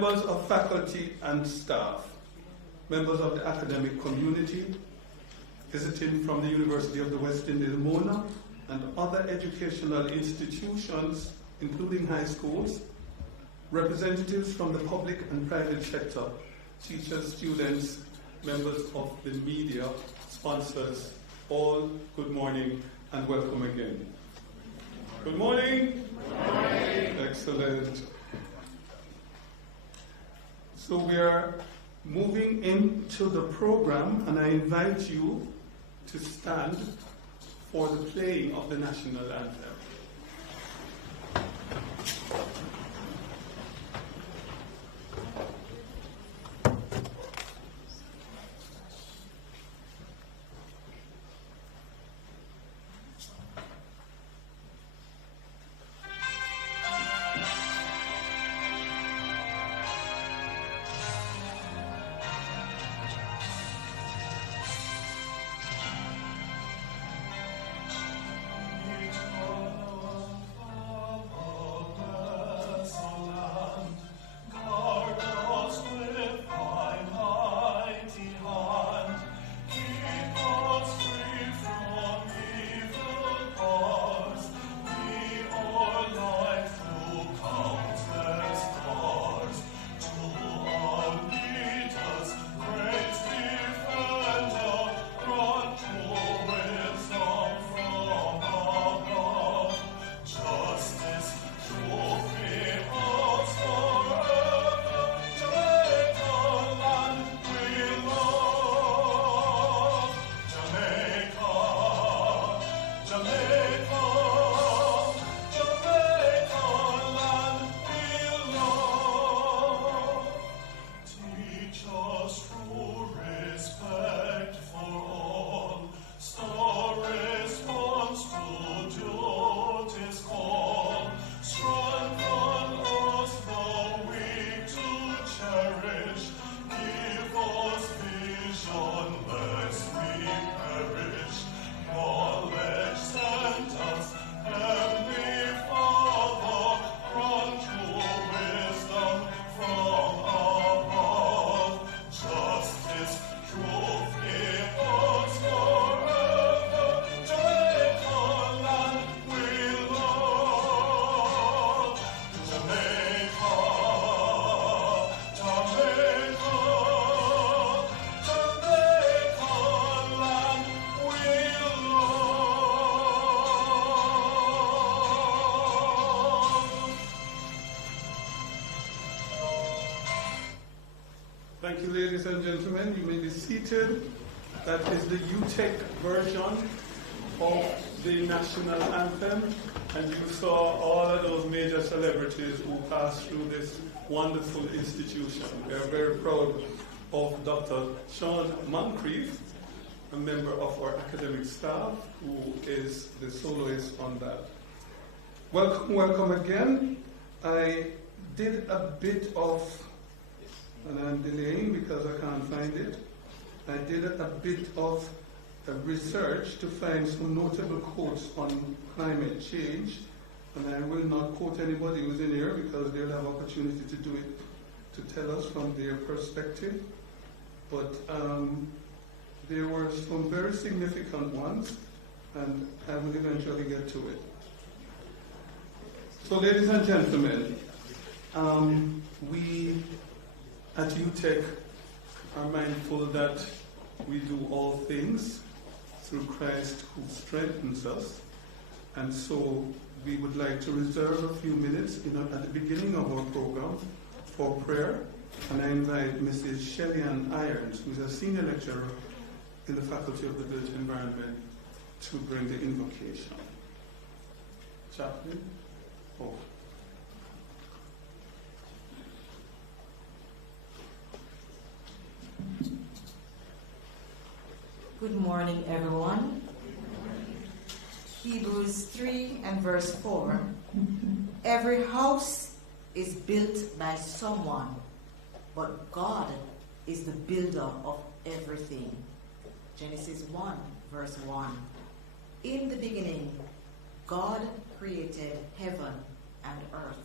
members of faculty and staff, members of the academic community, visiting from the University of the West Indies, Mona, and other educational institutions, including high schools, representatives from the public and private sector, teachers, students, members of the media, sponsors, all good morning and welcome again. Good morning. Good morning. Excellent. So we are moving into the program, and I invite you to stand for the playing of the national anthem. Thank you, ladies and gentlemen. You may be seated. That is the UTech version of the national anthem. And you saw all of those major celebrities who passed through this wonderful institution. We are very proud of Dr. Sean Moncrief, a member of our academic staff, who is the soloist on that. Welcome, welcome again. I did a bit of, and I'm delaying because I can't find it. I did a bit of research to find some notable quotes on climate change, and I will not quote anybody who's in here because they'll have opportunity to do it, to tell us from their perspective. But there were some very significant ones, and I will eventually get to it. So, ladies and gentlemen, we at UTech are mindful that we do all things through Christ who strengthens us, and so we would like to reserve a few minutes at the beginning of our program for prayer, and I invite Mrs. Shelley Ann Irons, who is a senior lecturer in the Faculty of the Built Environment, to bring the invocation. Chaplain? Oh. Good morning, everyone. Hebrews 3 and verse 4. Every house is built by someone, but God is the builder of everything. Genesis 1, verse 1. In the beginning, God created heaven and earth.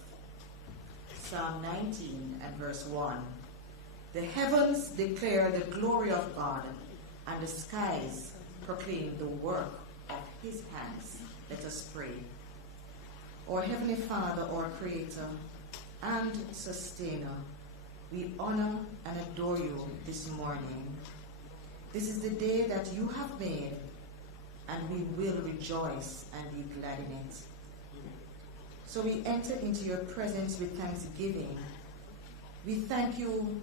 Psalm 19 and verse 1. The heavens declare the glory of God, and the skies proclaim the work of his hands. Let us pray. Our Heavenly Father, our Creator and Sustainer, we honor and adore you this morning. This is the day that you have made, and we will rejoice and be glad in it. So we enter into your presence with thanksgiving. We thank you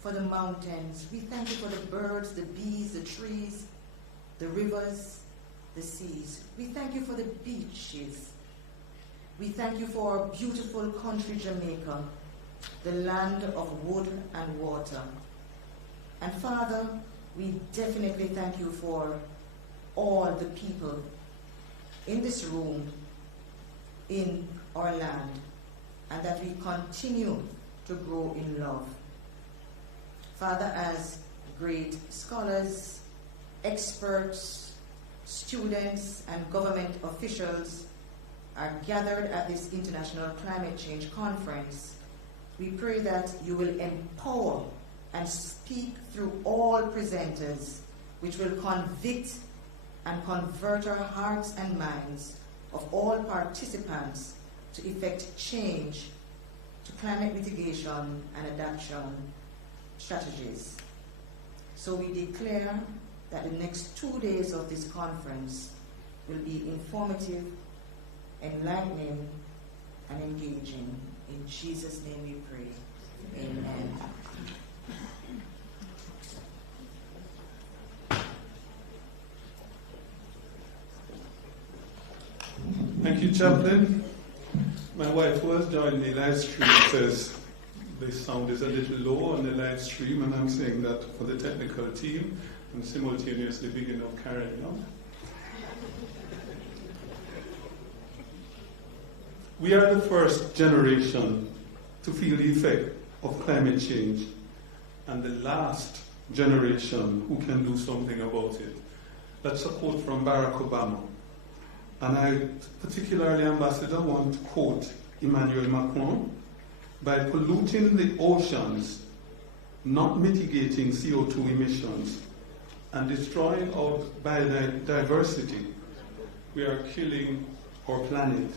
for the mountains. We thank you for the birds, the bees, the trees, the rivers, the seas. We thank you for the beaches. We thank you for our beautiful country, Jamaica, the land of wood and water. And Father, we definitely thank you for all the people in this room, in our land, and that we continue to grow in love. Father, as great scholars, experts, students, and government officials are gathered at this International Climate Change Conference, we pray that you will empower and speak through all presenters, which will convict and convert our hearts and minds of all participants to effect change to climate mitigation and adaptation strategies. So we declare that the next 2 days of this conference will be informative, enlightening, and engaging. In Jesus' name we pray. Amen. Thank you, Chaplain. My wife who has joined the live stream says the sound is a little low on the live stream, and I'm saying that for the technical team and simultaneously beginning of carrying on. We are the first generation to feel the effect of climate change, and the last generation who can do something about it. That's a quote from Barack Obama. And I particularly, Ambassador, want to quote Emmanuel Macron: by polluting the oceans, not mitigating CO2 emissions, and destroying our biodiversity, we are killing our planet.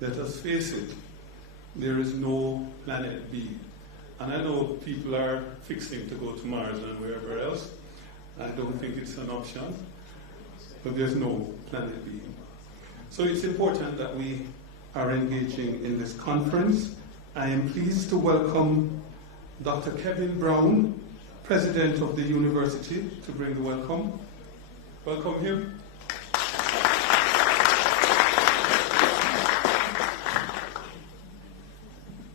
Let us face it, there is no planet B. And I know people are fixing to go to Mars and wherever else. I don't think it's an option, but there's no planet B. So it's important that we are engaging in this conference. I am pleased to welcome Dr. Kevin Brown, President of the University, to bring the welcome. Welcome him.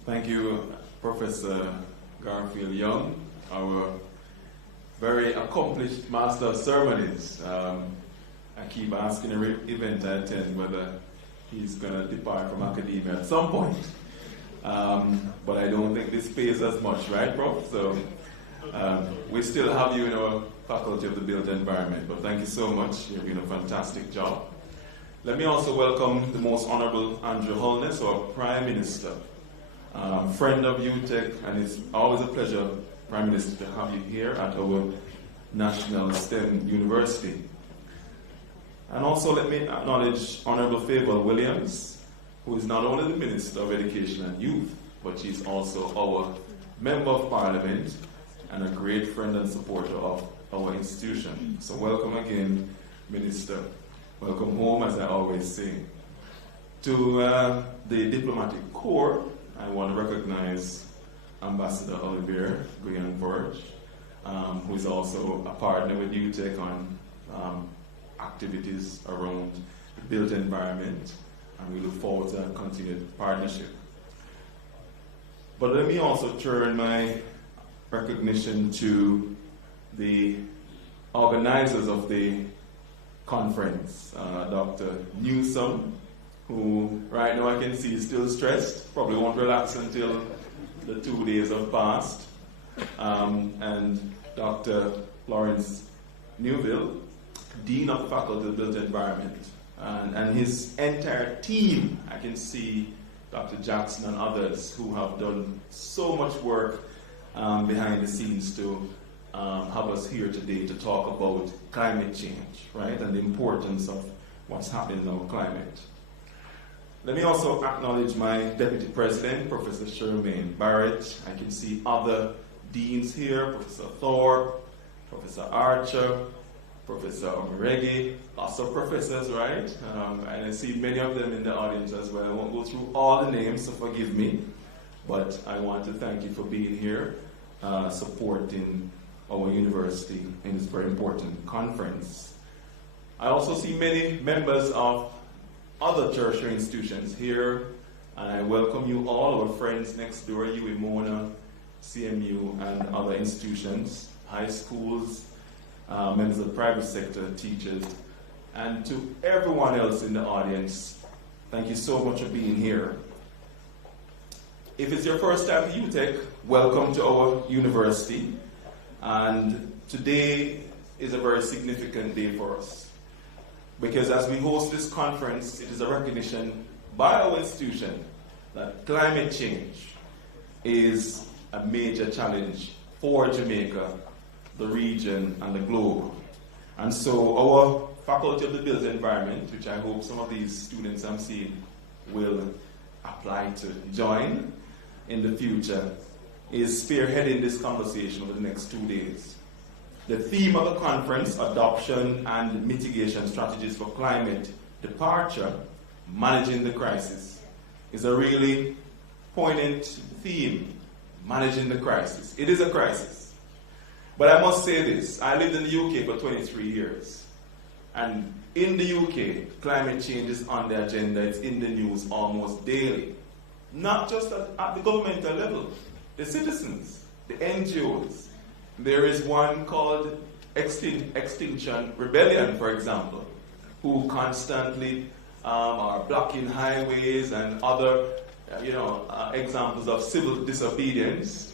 Thank you, Professor Garfield Young, our very accomplished Master of Ceremonies. I keep asking every event I attend whether he's going to depart from academia at some point. But I don't think this pays as much, right, Prof? So we still have you in our Faculty of the Built Environment, but thank you so much. You're doing a fantastic job. Let me also welcome the Most Honorable Andrew Holness, our Prime Minister, friend of UTech, and it's always a pleasure, Prime Minister, to have you here at our National STEM University. And also let me acknowledge Honorable Favour Williams, who is not only the Minister of Education and Youth, but she's also our Member of Parliament and a great friend and supporter of our institution. So welcome again, Minister. Welcome home, as I always say. To the Diplomatic Corps, I want to recognize Ambassador Olivier Guyan-Verge, who is also a partner with UTech on activities around the built environment, and we look forward to that continued partnership. But let me also turn my recognition to the organizers of the conference, Dr. Newsom, who right now I can see is still stressed, probably won't relax until the 2 days have passed, and Dr. Lawrence Newville, Dean of the Faculty of Built Environment, and his entire team. I can see Dr. Jackson and others who have done so much work behind the scenes to have us here today to talk about climate change, right, and the importance of what's happening in our climate. Let me also acknowledge my Deputy President, Professor Shermaine Barrett. I can see other deans here, Professor Thorpe, Professor Archer, Professor Omiregi, lots of professors, right? And I see many of them in the audience as well. I won't go through all the names, so forgive me. But I want to thank you for being here, supporting our university in this very important conference. I also see many members of other tertiary institutions here, and I welcome you all, our friends next door, UEMONA, CMU, and other institutions, high schools, members of the private sector, teachers, and to everyone else in the audience, thank you so much for being here. If it's your first time to UTech, welcome to our university, and today is a very significant day for us. Because as we host this conference, it is a recognition by our institution that climate change is a major challenge for Jamaica, the region, and the globe. And so our Faculty of the Built Environment, which I hope some of these students I'm seeing will apply to join in the future, is spearheading this conversation over the next 2 days. The theme of the conference, Adoption and Mitigation Strategies for Climate Departure, Managing the Crisis, is a really poignant theme, managing the crisis. It is a crisis. But I must say this, I lived in the UK for 23 years. And in the UK, climate change is on the agenda, it's in the news almost daily. Not just at the governmental level, the citizens, the NGOs. There is one called Extinction Rebellion, for example, who constantly are blocking highways and other examples of civil disobedience,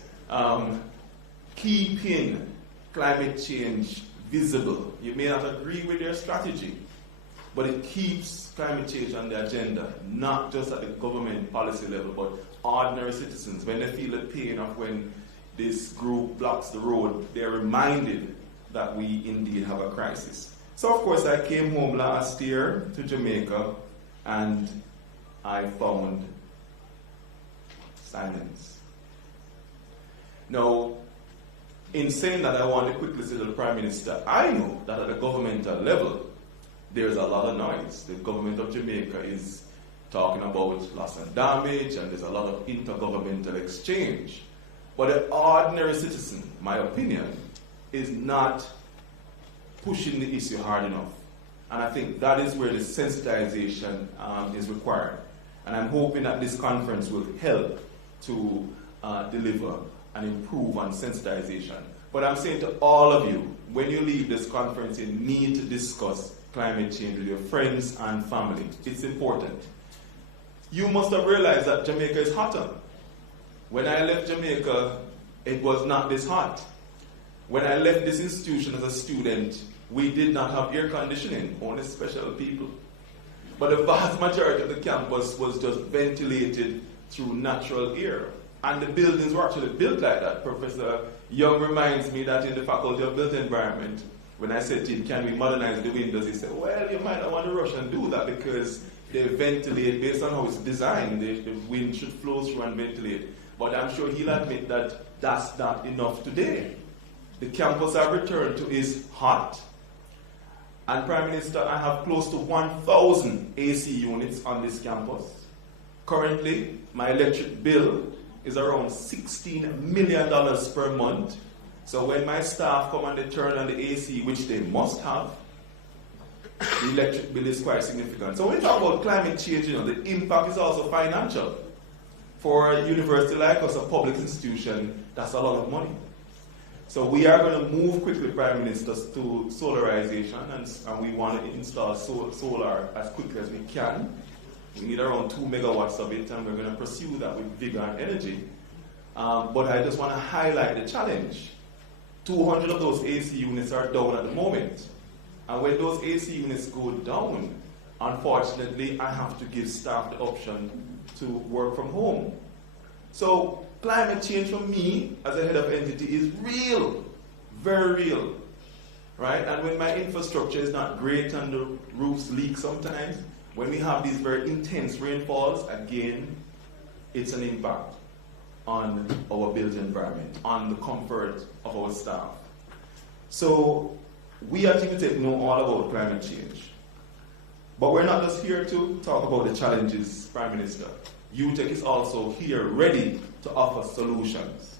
keeping climate change visible. You may not agree with their strategy, but it keeps climate change on the agenda, not just at the government policy level, but ordinary citizens. When they feel the pain of when this group blocks the road, they're reminded that we indeed have a crisis. So of course I came home last year to Jamaica and I found silence. Now, in saying that, I want to quickly say to the Prime Minister, I know that at the governmental level, there's a lot of noise. The government of Jamaica is talking about loss and damage, and there's a lot of intergovernmental exchange. But the ordinary citizen, my opinion, is not pushing the issue hard enough. And I think that is where the sensitization is required. And I'm hoping that this conference will help to deliver and improve on sensitization. But I'm saying to all of you, when you leave this conference, you need to discuss climate change with your friends and family. It's important. You must have realized that Jamaica is hotter. When I left Jamaica, it was not this hot. When I left this institution as a student, we did not have air conditioning, only special people. But the vast majority of the campus was just ventilated through natural air. And the buildings were actually built like that. Professor Young reminds me that in the Faculty of Built Environment, when I said to him, can we modernize the windows? He said, well, you might not want to rush and do that because they ventilate based on how it's designed. The wind should flow through and ventilate. But I'm sure he'll admit that that's not enough today. The campus I've returned to is hot. And Prime Minister, I have close to 1,000 AC units on this campus. Currently, my electric bill is around $16 million per month. So when my staff come and they turn on the AC, which they must have, the electric bill is quite significant. So when we talk about climate change, the impact is also financial. For a university like us, a public institution, that's a lot of money. So we are going to move quickly, Prime Minister, to solarization, and we want to install solar as quickly as we can. We need around 2 megawatts of it, and we're going to pursue that with vigor and energy. But I just want to highlight the challenge. 200 of those AC units are down at the moment. And when those AC units go down, unfortunately, I have to give staff the option to work from home. So climate change for me, as a head of entity, is real, very real, right? And when my infrastructure is not great and the roofs leak sometimes, when we have these very intense rainfalls, again, it's an impact on our built environment, on the comfort of our staff. So we at UTech know all about climate change. But we're not just here to talk about the challenges, Prime Minister. UTech is also here ready to offer solutions.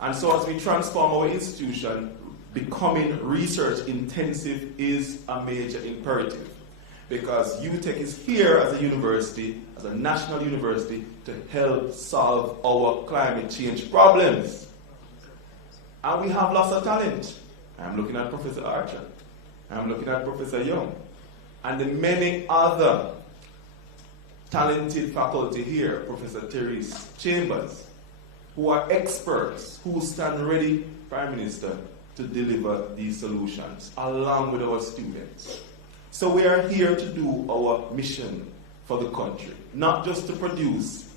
And so as we transform our institution, becoming research intensive is a major imperative. Because UTech is here as a university, as a national university, to help solve our climate change problems. And we have lots of talent. I'm looking at Professor Archer. I'm looking at Professor Young. And the many other talented faculty here, Professor Therese Chambers, who are experts, who stand ready, Prime Minister, to deliver these solutions, along with our students. So we are here to do our mission for the country, not just to produce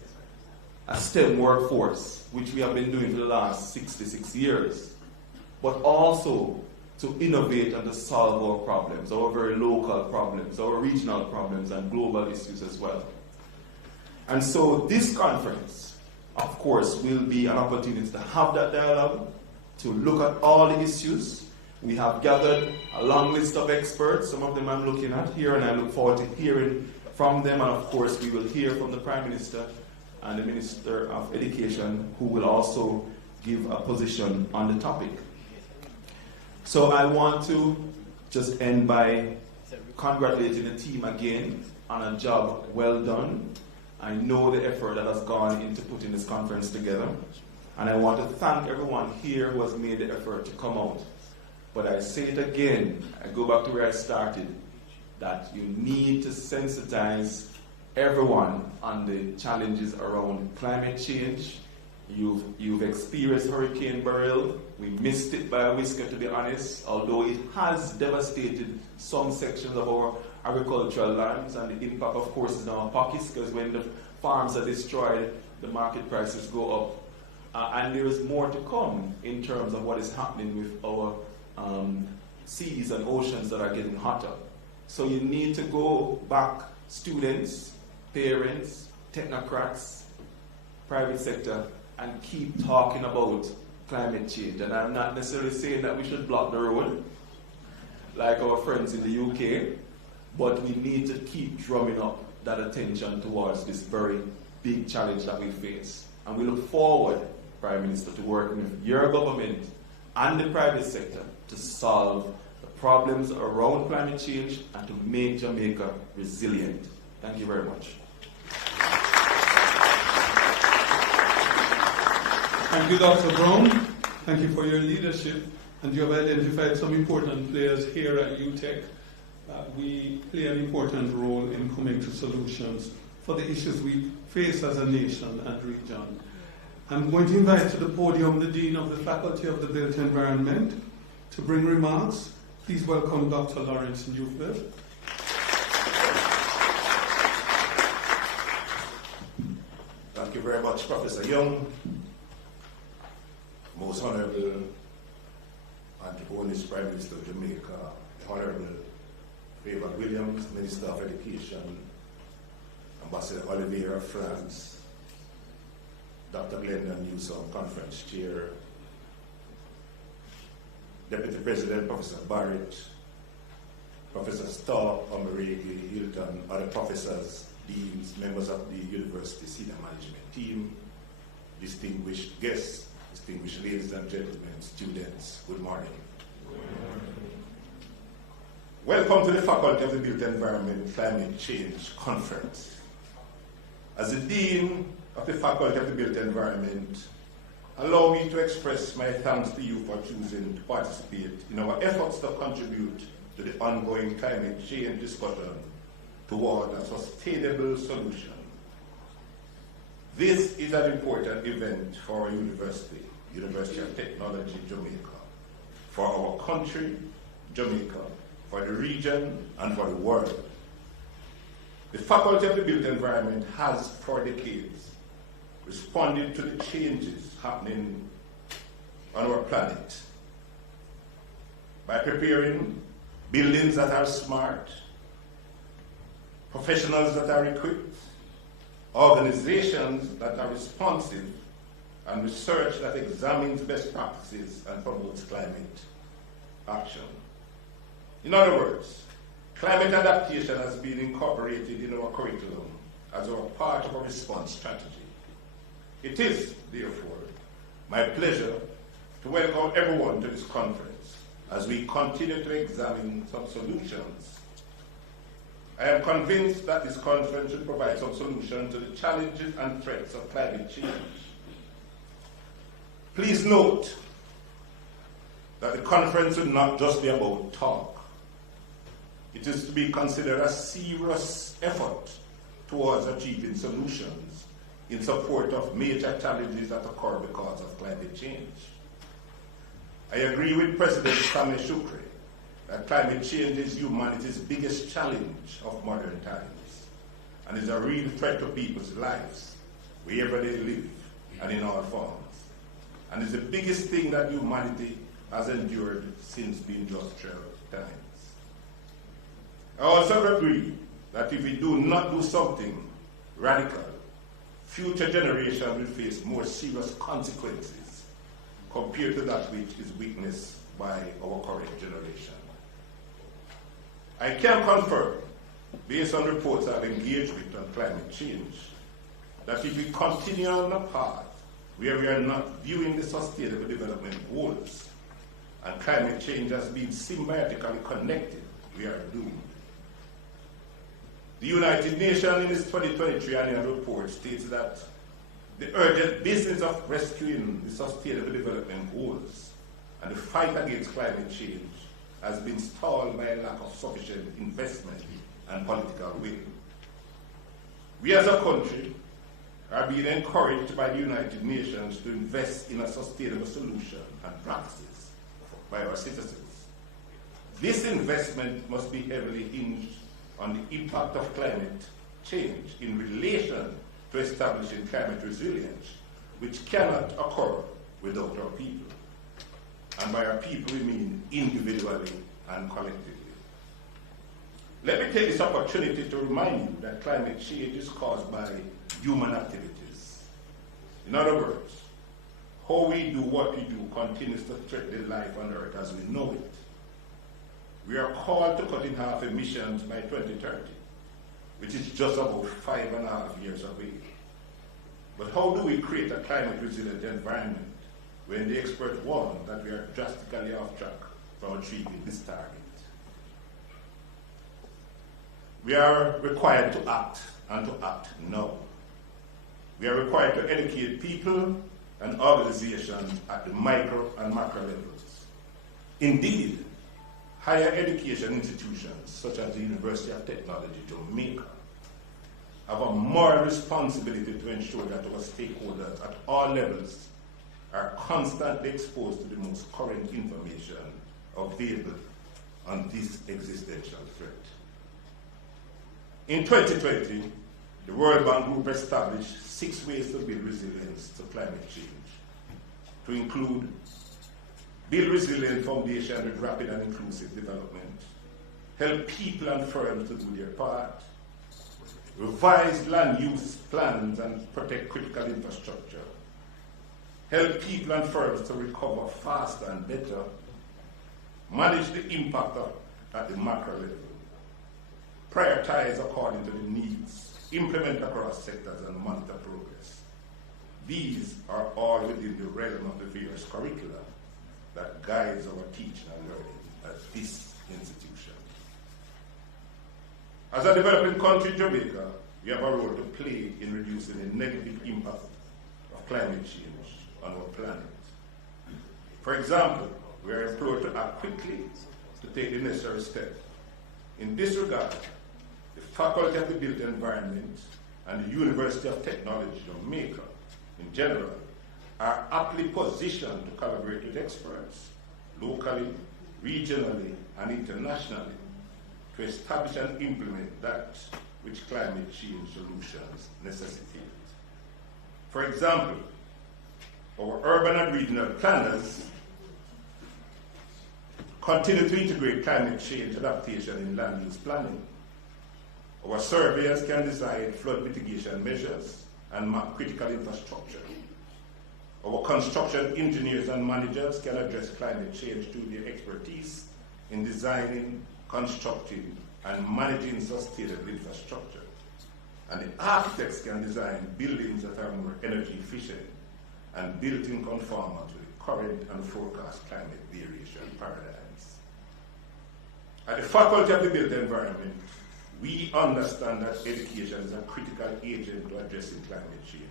a STEM workforce, which we have been doing for the last 66 years, but also to innovate and to solve our problems, our very local problems, our regional problems, and global issues as well. And so this conference, of course, will be an opportunity to have that dialogue, to look at all the issues. We have gathered a long list of experts. Some of them I'm looking at here, and I look forward to hearing from them. And of course, we will hear from the Prime Minister and the Minister of Education, who will also give a position on the topic. So I want to just end by congratulating the team again on a job well done. I know the effort that has gone into putting this conference together. And I want to thank everyone here who has made the effort to come out. But I say it again, I go back to where I started, that you need to sensitize everyone on the challenges around climate change. You've experienced Hurricane Beryl. We missed it by a whisker, to be honest, although it has devastated some sections of our agricultural lands, and the impact, of course, is in our pockets, because when the farms are destroyed, the market prices go up. And there is more to come in terms of what is happening with our seas and oceans that are getting hotter. So you need to go back, students, parents, technocrats, private sector, and keep talking about climate change. And I'm not necessarily saying that we should block the road, like our friends in the UK, but we need to keep drumming up that attention towards this very big challenge that we face. And we look forward, Prime Minister, to working with your government and the private sector to solve the problems around climate change and to make Jamaica resilient. Thank you very much. Thank you, Dr. Brown. Thank you for your leadership. And you have identified some important players here at UTech. We play an important role in coming to solutions for the issues we face as a nation and region. I'm going to invite to the podium the Dean of the Faculty of the Built Environment to bring remarks. Please welcome Dr. Lawrence Newfield. Thank you very much, Professor Young. Most Honorable Holness, Prime Minister of Jamaica, Honorable Favor Williams, Minister of Education, Ambassador Olivier of France, Dr. Glenda Newsom, Conference Chair, Deputy President Professor Barrett, Professor Starr, Omaregi, Hilton, other professors, deans, members of the university senior management team, distinguished guests, distinguished ladies and gentlemen, students, good morning. Welcome to the Faculty of the Built Environment Climate Change Conference. As the Dean of the Faculty of the Built Environment, allow me to express my thanks to you for choosing to participate in our efforts to contribute to the ongoing climate change discussion toward a sustainable solution. This is an important event for our university, University of Technology, Jamaica, for our country, Jamaica, for the region, and for the world. The Faculty of the Built Environment has, for decades, responded to the changes happening on our planet by preparing buildings that are smart, professionals that are equipped, organizations that are responsive, and research that examines best practices and promotes climate action. In other words, climate adaptation has been incorporated in our curriculum as our part of our response strategy. It is, therefore, my pleasure to welcome everyone to this conference as we continue to examine some solutions. I am convinced that this conference will provide some solutions to the challenges and threats of climate change. Please note that the conference will not just be about talk. It is to be considered a serious effort towards achieving solutions in support of major challenges that occur because of climate change. I agree with President Sameh Shukri that climate change is humanity's biggest challenge of modern times and is a real threat to people's lives, wherever they live and in all forms, and is the biggest thing that humanity has endured since the industrial times. I also agree that if we do not do something radical, future generations will face more serious consequences compared to that which is witnessed by our current generation. I can confirm, based on reports I've engaged with on climate change, that if we continue on a path where we are not viewing the Sustainable Development Goals and climate change as being symbiotically connected, we are doomed. The United Nations in its 2023 annual report states that the urgent business of rescuing the Sustainable Development Goals and the fight against climate change has been stalled by a lack of sufficient investment and political will. We as a country are being encouraged by the United Nations to invest in a sustainable solution and practices by our citizens. This investment must be heavily hinged on the impact of climate change in relation to establishing climate resilience, which cannot occur without our people. And by our people, we mean individually and collectively. Let me take this opportunity to remind you that climate change is caused by human activities. In other words, how we do what we do continues to threaten life on Earth as we know it. We are called to cut in half emissions by 2030, which is just about 5.5 years away. But how do we create a climate resilient environment when the experts warn that we are drastically off track from achieving this target? We are required to act, and to act now. We are required to educate people and organizations at the micro and macro levels. Indeed, higher education institutions, such as the University of Technology, Jamaica, have a moral responsibility to ensure that our stakeholders at all levels are constantly exposed to the most current information available on this existential threat. In 2020, the World Bank Group established 6 ways to build resilience to climate change, to include build resilient foundation with rapid and inclusive development, help people and firms to do their part, revise land use plans and protect critical infrastructure, help people and firms to recover faster and better, manage the impact at the macro level, prioritize according to the needs, implement across sectors, and monitor progress. These are all within the realm of the various curricula that guides our teaching and learning at this institution. As a developing country, Jamaica, we have a role to play in reducing the negative impact of climate change on our planet. For example, we are implored to act quickly to take the necessary steps. In this regard, the Faculty of the Built Environment and the University of Technology, Jamaica, in general, are aptly positioned to collaborate with experts, locally, regionally, and internationally, to establish and implement that which climate change solutions necessitate. For example, our urban and regional planners continue to integrate climate change adaptation in land use planning. Our surveyors can design flood mitigation measures and map critical infrastructure. Our construction engineers and managers can address climate change through their expertise in designing, constructing, and managing sustainable infrastructure. And the architects can design buildings that are more energy efficient and built in conformance with the current and forecast climate variation paradigms. At the Faculty of the Built Environment, we understand that education is a critical agent to addressing climate change.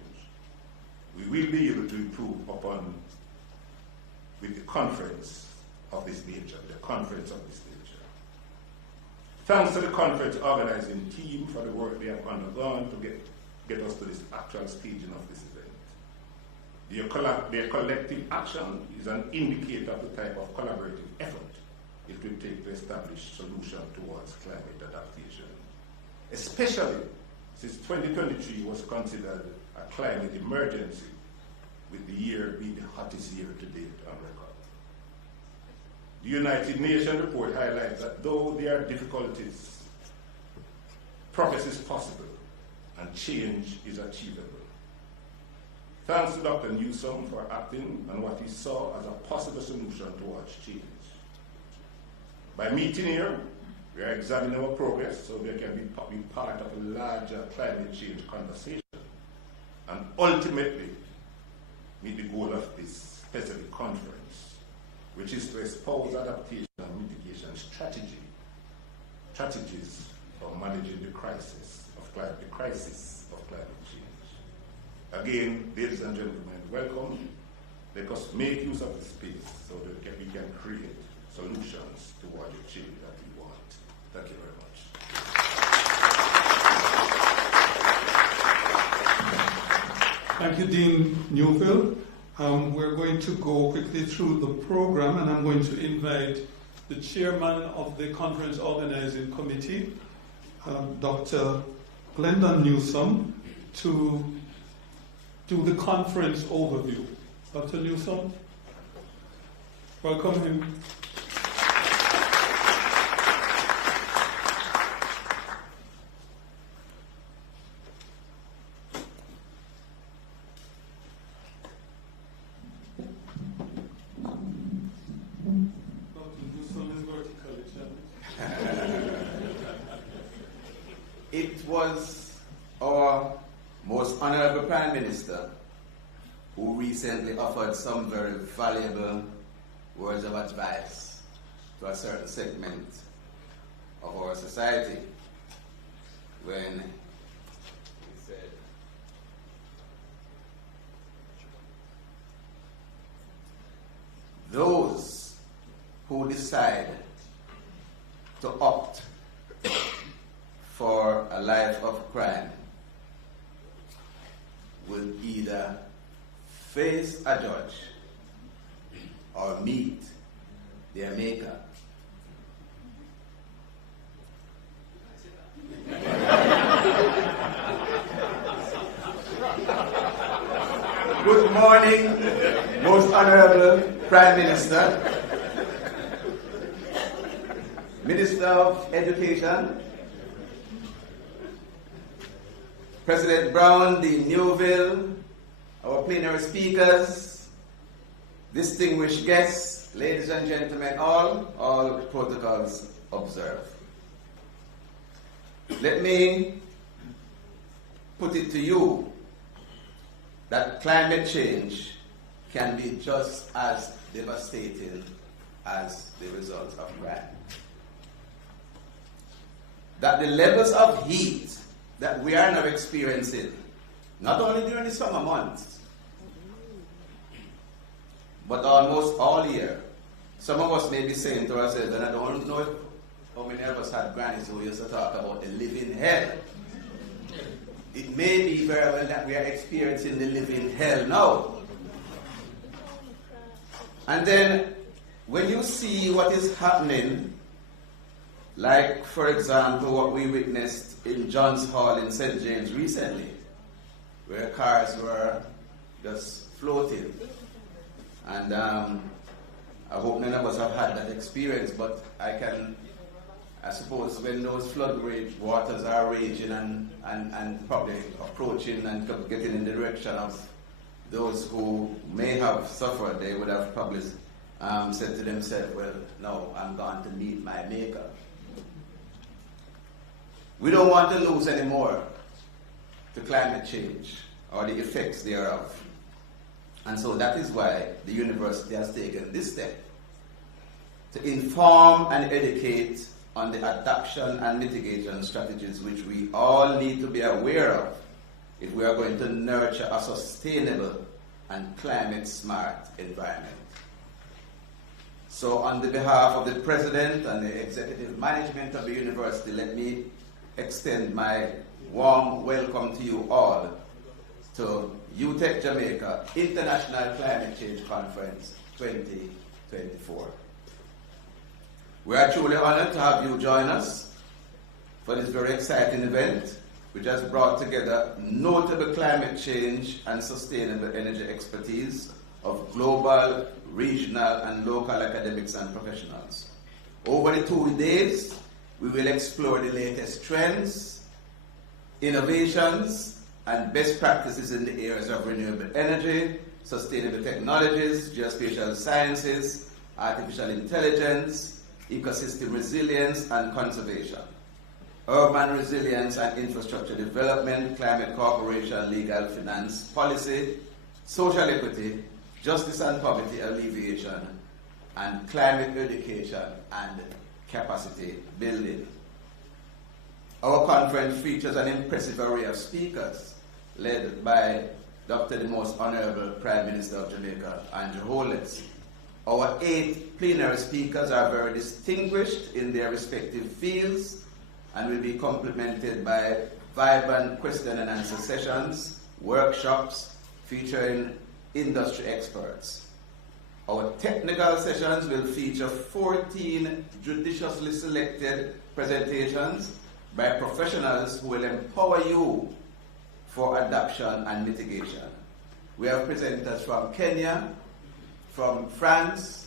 We will be able to improve upon with the conference of this nature, Thanks to the conference organizing team for the work they have undergone to get us to this actual staging of this event. Their collective action is an indicator of the type of collaborative effort it will take to establish solutions towards climate adaptation, especially since 2023 was considered a climate emergency, with the year being the hottest year to date on record. The United Nations report highlights that though there are difficulties, progress is possible and change is achievable. Thanks to Dr. Newsom for acting on what he saw as a possible solution towards change. By meeting here, we are examining our progress so they can be part of a larger climate change conversation and ultimately meet the goal of this specific conference, which is to espouse adaptation and mitigation strategies for managing the crisis of climate change. Again, ladies and gentlemen, welcome. Let us make use of the space so that we can create solutions toward the change that we want. Thank you very much. Thank you, Dean Newville. We're going to go quickly through the program, and I'm going to invite the chairman of the conference organizing committee, Dr. Glendon Newsom, to do the conference overview. Dr. Newsom, welcome him. It was our most honorable Prime Minister who recently offered some very valuable words of advice to a certain segment of our society when he said, "Those who decide to opt for a life of crime will either face a judge or meet their maker." Good morning, most honorable Prime Minister, Minister of Education, President Brown, Dean Newville, our plenary speakers, distinguished guests, ladies and gentlemen, all protocols observed. Let me put it to you that climate change can be just as devastating as the result of crime. That the levels of heat that we are now experiencing, not only during the summer months, but almost all year. Some of us may be saying to ourselves, and I don't know how many of us had grannies who used to talk about the living hell. It may be very well that we are experiencing the living hell now. And then, when you see what is happening Like, for example, what we witnessed in John's Hall in St. James recently, where cars were just floating. And I hope none of us have had that experience, but I suppose when those flood waters are raging and probably approaching and getting in the direction of those who may have suffered, they would have probably said to themselves, well, no, I'm going to meet my maker. We don't want to lose any more to climate change or the effects thereof. And so that is why the university has taken this step to inform and educate on the adaptation and mitigation strategies which we all need to be aware of if we are going to nurture a sustainable and climate-smart environment. So on the behalf of the President and the executive management of the university, let me extend my warm welcome to you all to UTech Jamaica International Climate Change Conference 2024. We are truly honored to have you join us for this very exciting event, which has brought together notable climate change and sustainable energy expertise of global, regional, and local academics and professionals. Over the 2 days, we will explore the latest trends, innovations, and best practices in the areas of renewable energy, sustainable technologies, geospatial sciences, artificial intelligence, ecosystem resilience and conservation, urban resilience and infrastructure development, climate cooperation, legal finance, policy, social equity, justice and poverty alleviation, and climate education and capacity building. Our conference features an impressive array of speakers, led by Dr. the Most Honorable Prime Minister of Jamaica, Andrew Holness. Our 8 plenary speakers are very distinguished in their respective fields and will be complemented by vibrant question and answer sessions, workshops featuring industry experts. Our technical sessions will feature 14 judiciously selected presentations by professionals who will empower you for adoption and mitigation. We have presenters from Kenya, from France,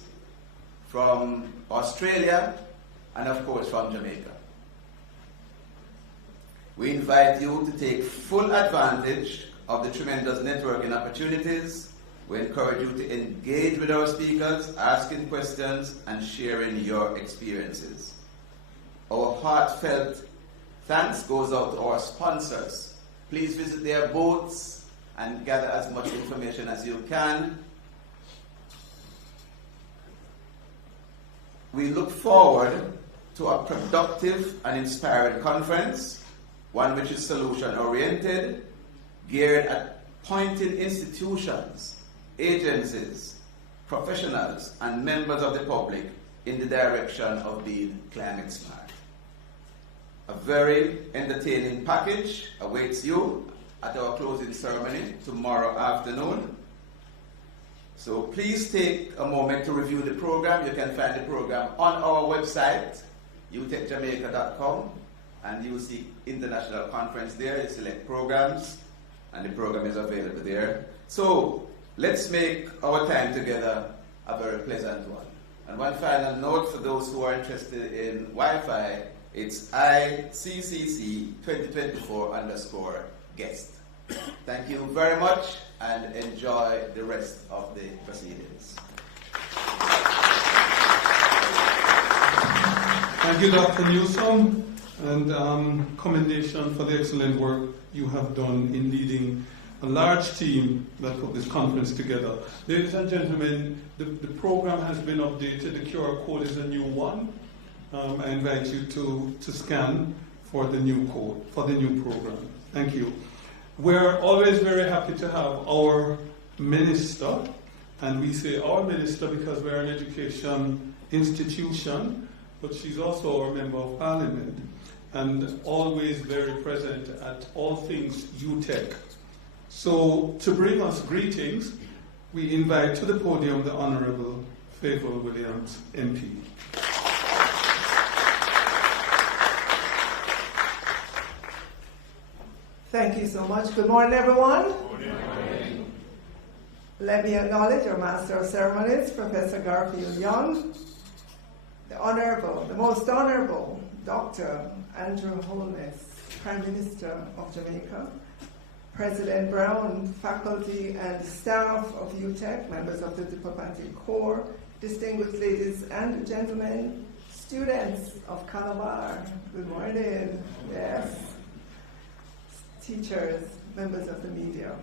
from Australia, and of course from Jamaica. We invite you to take full advantage of the tremendous networking opportunities. We encourage you to engage with our speakers, asking questions and sharing your experiences. Our heartfelt thanks goes out to our sponsors. Please visit their booths and gather as much information as you can. We look forward to a productive and inspiring conference, one which is solution-oriented, geared at pointing institutions, agencies, professionals, and members of the public in the direction of being climate smart. A very entertaining package awaits you at our closing ceremony tomorrow afternoon. So please take a moment to review the program. You can find the program on our website, utechjamaica.com, and you will see international conference there. You select programs, and the program is available there. So let's make our time together a very pleasant one. And one final note for those who are interested in Wi-Fi, it's ICCC 2024_guest. Thank you very much and enjoy the rest of the proceedings. Thank you, Dr. Newsom, and commendation for the excellent work you have done in leading a large team that put this conference together. Ladies and gentlemen, the program has been updated. The QR code is a new one. I invite you to scan for the new code, for the new program. Thank you. We're always very happy to have our minister, and we say our minister because we're an education institution, but she's also a member of parliament and always very present at all things UTech. So to bring us greetings, we invite to the podium the Honorable Favour Williams, MP. Thank you so much. Good morning, everyone. Good morning. Let me acknowledge our Master of Ceremonies, Professor Garfield Young, the most honorable Dr. Andrew Holness, Prime Minister of Jamaica, President Brown, faculty and staff of UTech, members of the Diplomatic Corps, distinguished ladies and gentlemen, students of Calabar, good morning, yes, teachers, members of the media.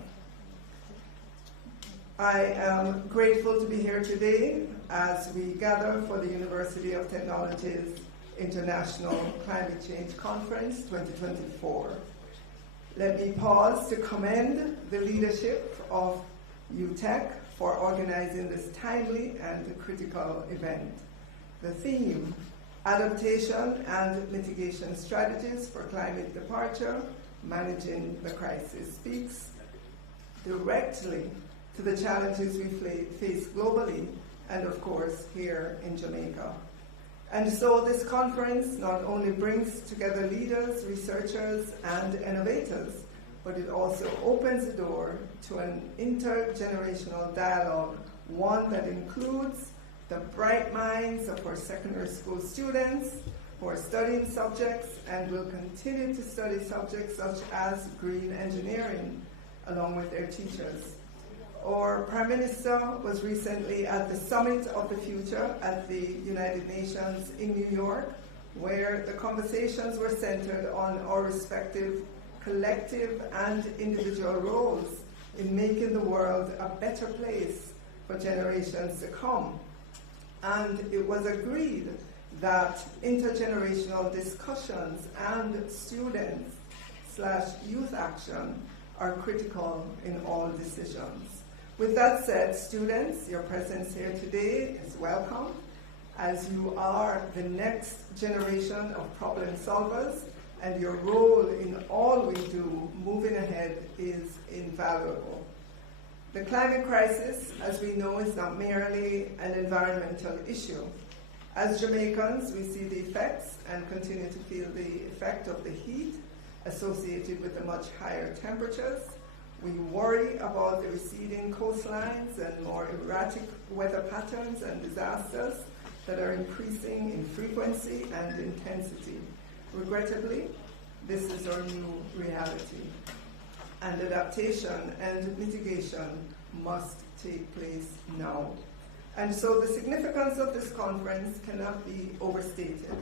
I am grateful to be here today as we gather for the University of Technology's International Climate Change Conference 2024. Let me pause to commend the leadership of UTech for organizing this timely and critical event. The theme, Adaptation and Mitigation Strategies for Climate Departure, Managing the Crisis, speaks directly to the challenges we face globally and, of course, here in Jamaica. And so this conference not only brings together leaders, researchers, and innovators, but it also opens the door to an intergenerational dialogue, one that includes the bright minds of our secondary school students who are studying subjects and will continue to study subjects such as green engineering, along with their teachers. Our Prime Minister was recently at the Summit of the Future at the United Nations in New York, where the conversations were centered on our respective collective and individual roles in making the world a better place for generations to come. And it was agreed that intergenerational discussions and students/youth action are critical in all decisions. With that said, students, your presence here today is welcome, as you are the next generation of problem solvers, and your role in all we do moving ahead is invaluable. The climate crisis, as we know, is not merely an environmental issue. As Jamaicans, we see the effects and continue to feel the effect of the heat associated with the much higher temperatures. We worry about the receding coastlines and more erratic weather patterns and disasters that are increasing in frequency and intensity. Regrettably, this is our new reality. And adaptation and mitigation must take place now. And so the significance of this conference cannot be overstated.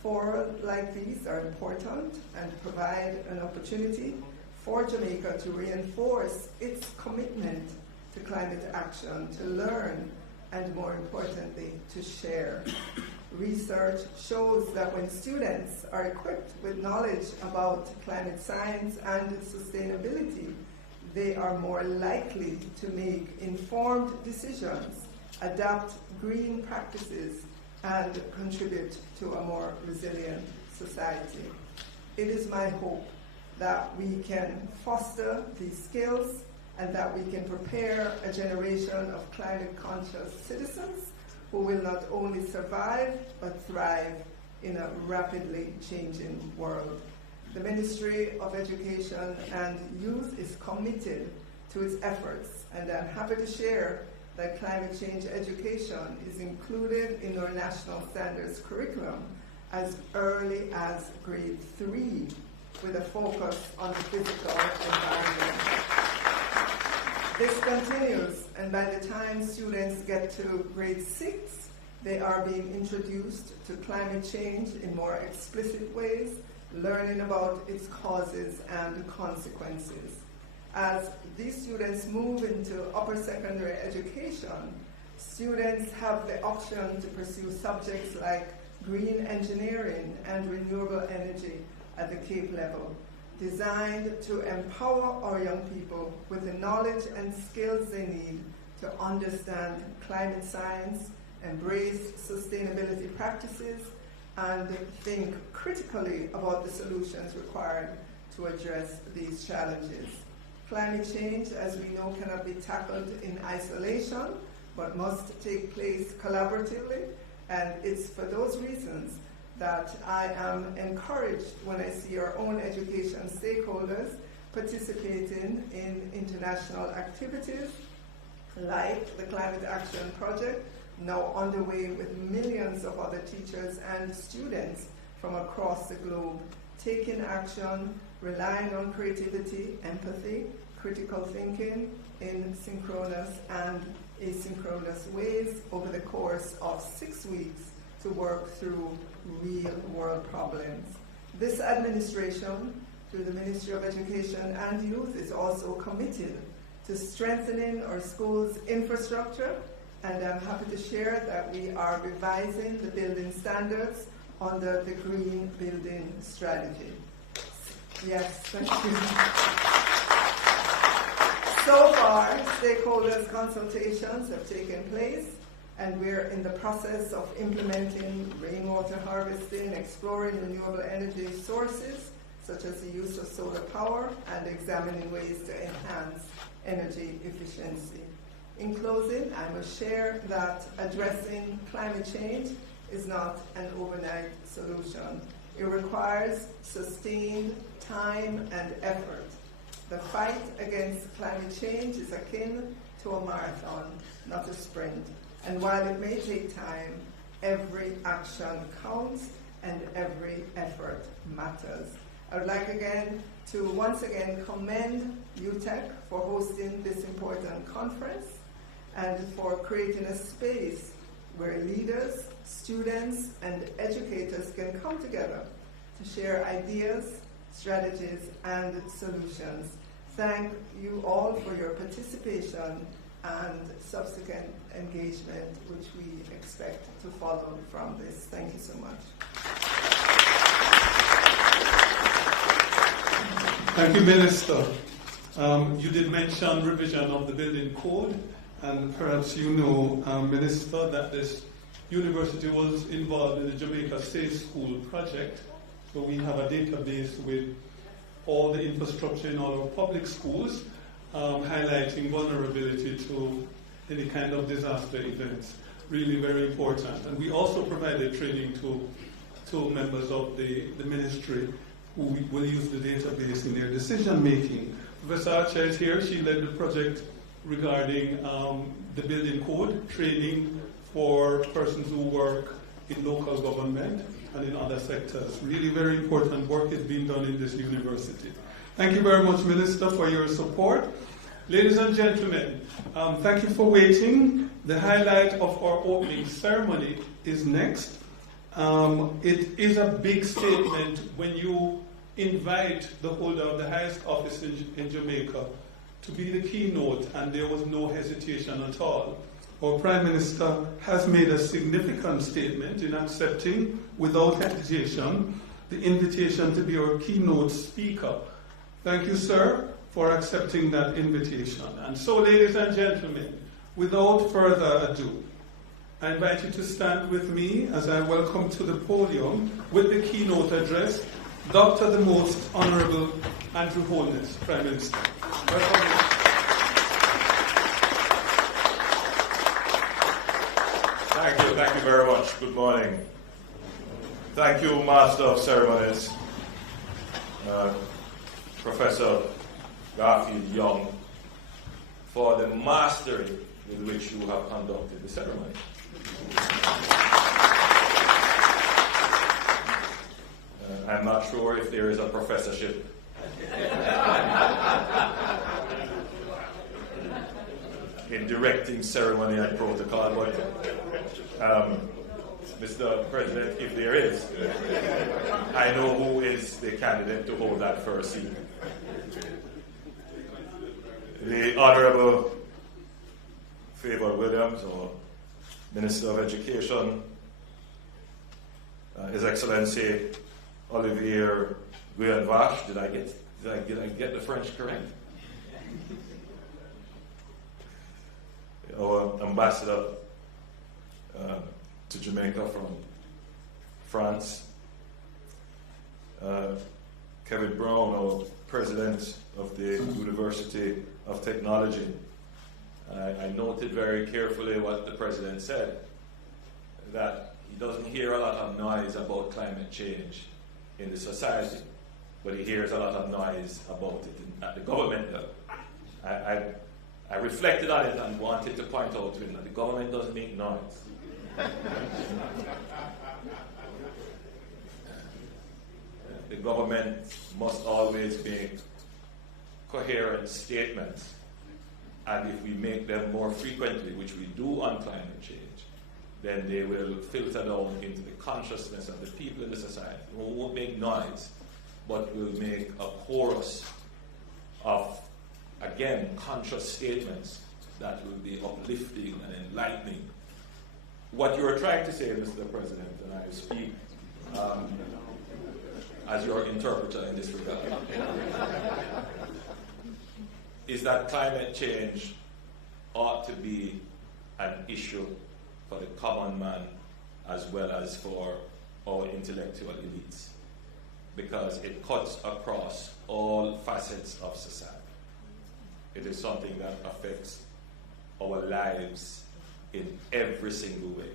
Forums like these are important and provide an opportunity for Jamaica to reinforce its commitment to climate action, to learn, and more importantly, to share. Research shows that when students are equipped with knowledge about climate science and sustainability, they are more likely to make informed decisions, adapt green practices, and contribute to a more resilient society. It is my hope that we can foster these skills and that we can prepare a generation of climate-conscious citizens who will not only survive but thrive in a rapidly changing world. The Ministry of Education and Youth is committed to its efforts, and I'm happy to share that climate change education is included in our national standards curriculum as early as grade 3, with a focus on the physical environment. This continues, and by the time students get to grade 6, they are being introduced to climate change in more explicit ways, learning about its causes and consequences. As these students move into upper secondary education, students have the option to pursue subjects like green engineering and renewable energy at the Cape level, designed to empower our young people with the knowledge and skills they need to understand climate science, embrace sustainability practices, and think critically about the solutions required to address these challenges. Climate change, as we know, cannot be tackled in isolation, but must take place collaboratively, and it's for those reasons that I am encouraged when I see our own education stakeholders participating in international activities like the Climate Action Project, now underway with millions of other teachers and students from across the globe, taking action, relying on creativity, empathy, critical thinking in synchronous and asynchronous ways over the course of 6 weeks to work through real world problems. This administration, through the Ministry of Education and Youth, is also committed to strengthening our schools' infrastructure, and I'm happy to share that we are revising the building standards under the Green Building Strategy. Yes, thank you. So far, stakeholders' consultations have taken place, and we're in the process of implementing rainwater harvesting, exploring renewable energy sources, such as the use of solar power, and examining ways to enhance energy efficiency. In closing, I must share that addressing climate change is not an overnight solution. It requires sustained time and effort. The fight against climate change is akin to a marathon, not a sprint. And while it may take time, every action counts and every effort matters. I would like to once again commend UTech for hosting this important conference and for creating a space where leaders, students, and educators can come together to share ideas, strategies, and solutions. Thank you all for your participation and subsequent engagement, which we expect to follow from this. Thank you so much. Thank you, Minister. You did mention revision of the building code, and perhaps you know, Minister, that this university was involved in the Jamaica Safe School project. So we have a database with all the infrastructure in all our public schools, highlighting vulnerability to any kind of disaster events. Really very important. And we also provided training to members of the ministry who will use the database in their decision making. Professor Archer is here. She led the project regarding the building code, training for persons who work in local government and in other sectors. Really very important work is being done in this university. Thank you very much, Minister, for your support. Ladies and gentlemen, thank you for waiting. The highlight of our opening ceremony is next. It is a big statement when you invite the holder of the highest office in Jamaica to be the keynote, and there was no hesitation at all. Our Prime Minister has made a significant statement in accepting, without hesitation, the invitation to be our keynote speaker. Thank you, sir, for accepting that invitation. And so, ladies and gentlemen, without further ado, I invite you to stand with me as I welcome to the podium with the keynote address, Dr. the Most Honorable Andrew Holness, Prime Minister. Welcome. Thank you very much. Good morning. Thank you, Master of Ceremonies, Professor Garfield Young, for the mastery with which you have conducted the ceremony. I'm not sure if there is a professorship in directing ceremony and protocol, but Mr. President, if there is, I know who is the candidate to hold that first seat. The Honorable Favor Williams, or Minister of Education, His Excellency Olivier Guyenvache. Did I get the French correct? Our ambassador to Jamaica from France, Kevin Brown, our president of the University of Technology. I noted very carefully what the president said, that he doesn't hear a lot of noise about climate change in the society. but he hears a lot of noise about it at the government level. I reflected on it and wanted to point out to him that the government doesn't make noise. The government must always make coherent statements, and if we make them more frequently, which we do on climate change, then they will filter down into the consciousness of the people in the society. We won't make noise, but we'll make a chorus of, again, conscious statements that will be uplifting and enlightening. What you are trying to say, Mr. President, and I speak as your interpreter in this regard, is that climate change ought to be an issue for the common man as well as for our intellectual elites, because it cuts across all facets of society. It is something that affects our lives in every single way.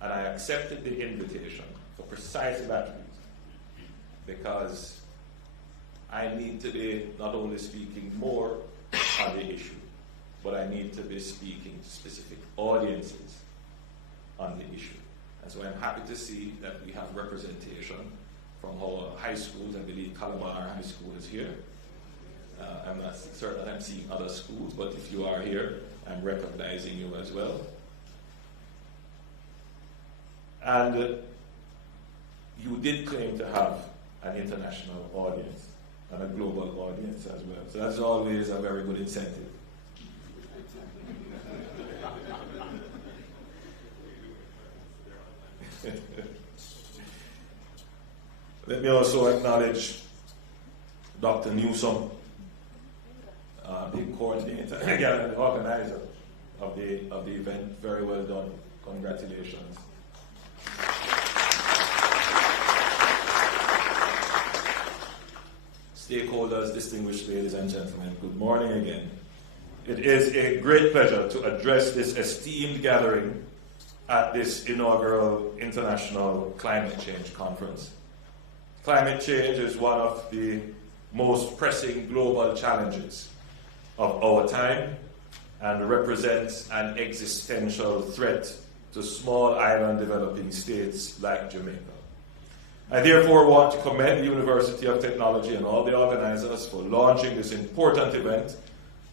And I accepted the invitation for precisely that reason, because I need to be not only speaking more on the issue, but I need to be speaking to specific audiences on the issue. And so I'm happy to see that we have representation from our high schools. I believe Calabar High School is here. I'm not certain that I'm seeing other schools, but if you are here, I'm recognizing you as well. And you did claim to have an international audience and a global audience as well. So that's always a very good incentive. Let me also acknowledge Dr. Newsom, the coordinator, again, the organizer of the event. Very well done. Congratulations. Stakeholders, distinguished ladies and gentlemen, good morning again. It is a great pleasure to address this esteemed gathering at this inaugural International Climate Change Conference. Climate change is one of the most pressing global challenges of our time and represents an existential threat to small island developing states like Jamaica. I therefore want to commend the University of Technology and all the organizers for launching this important event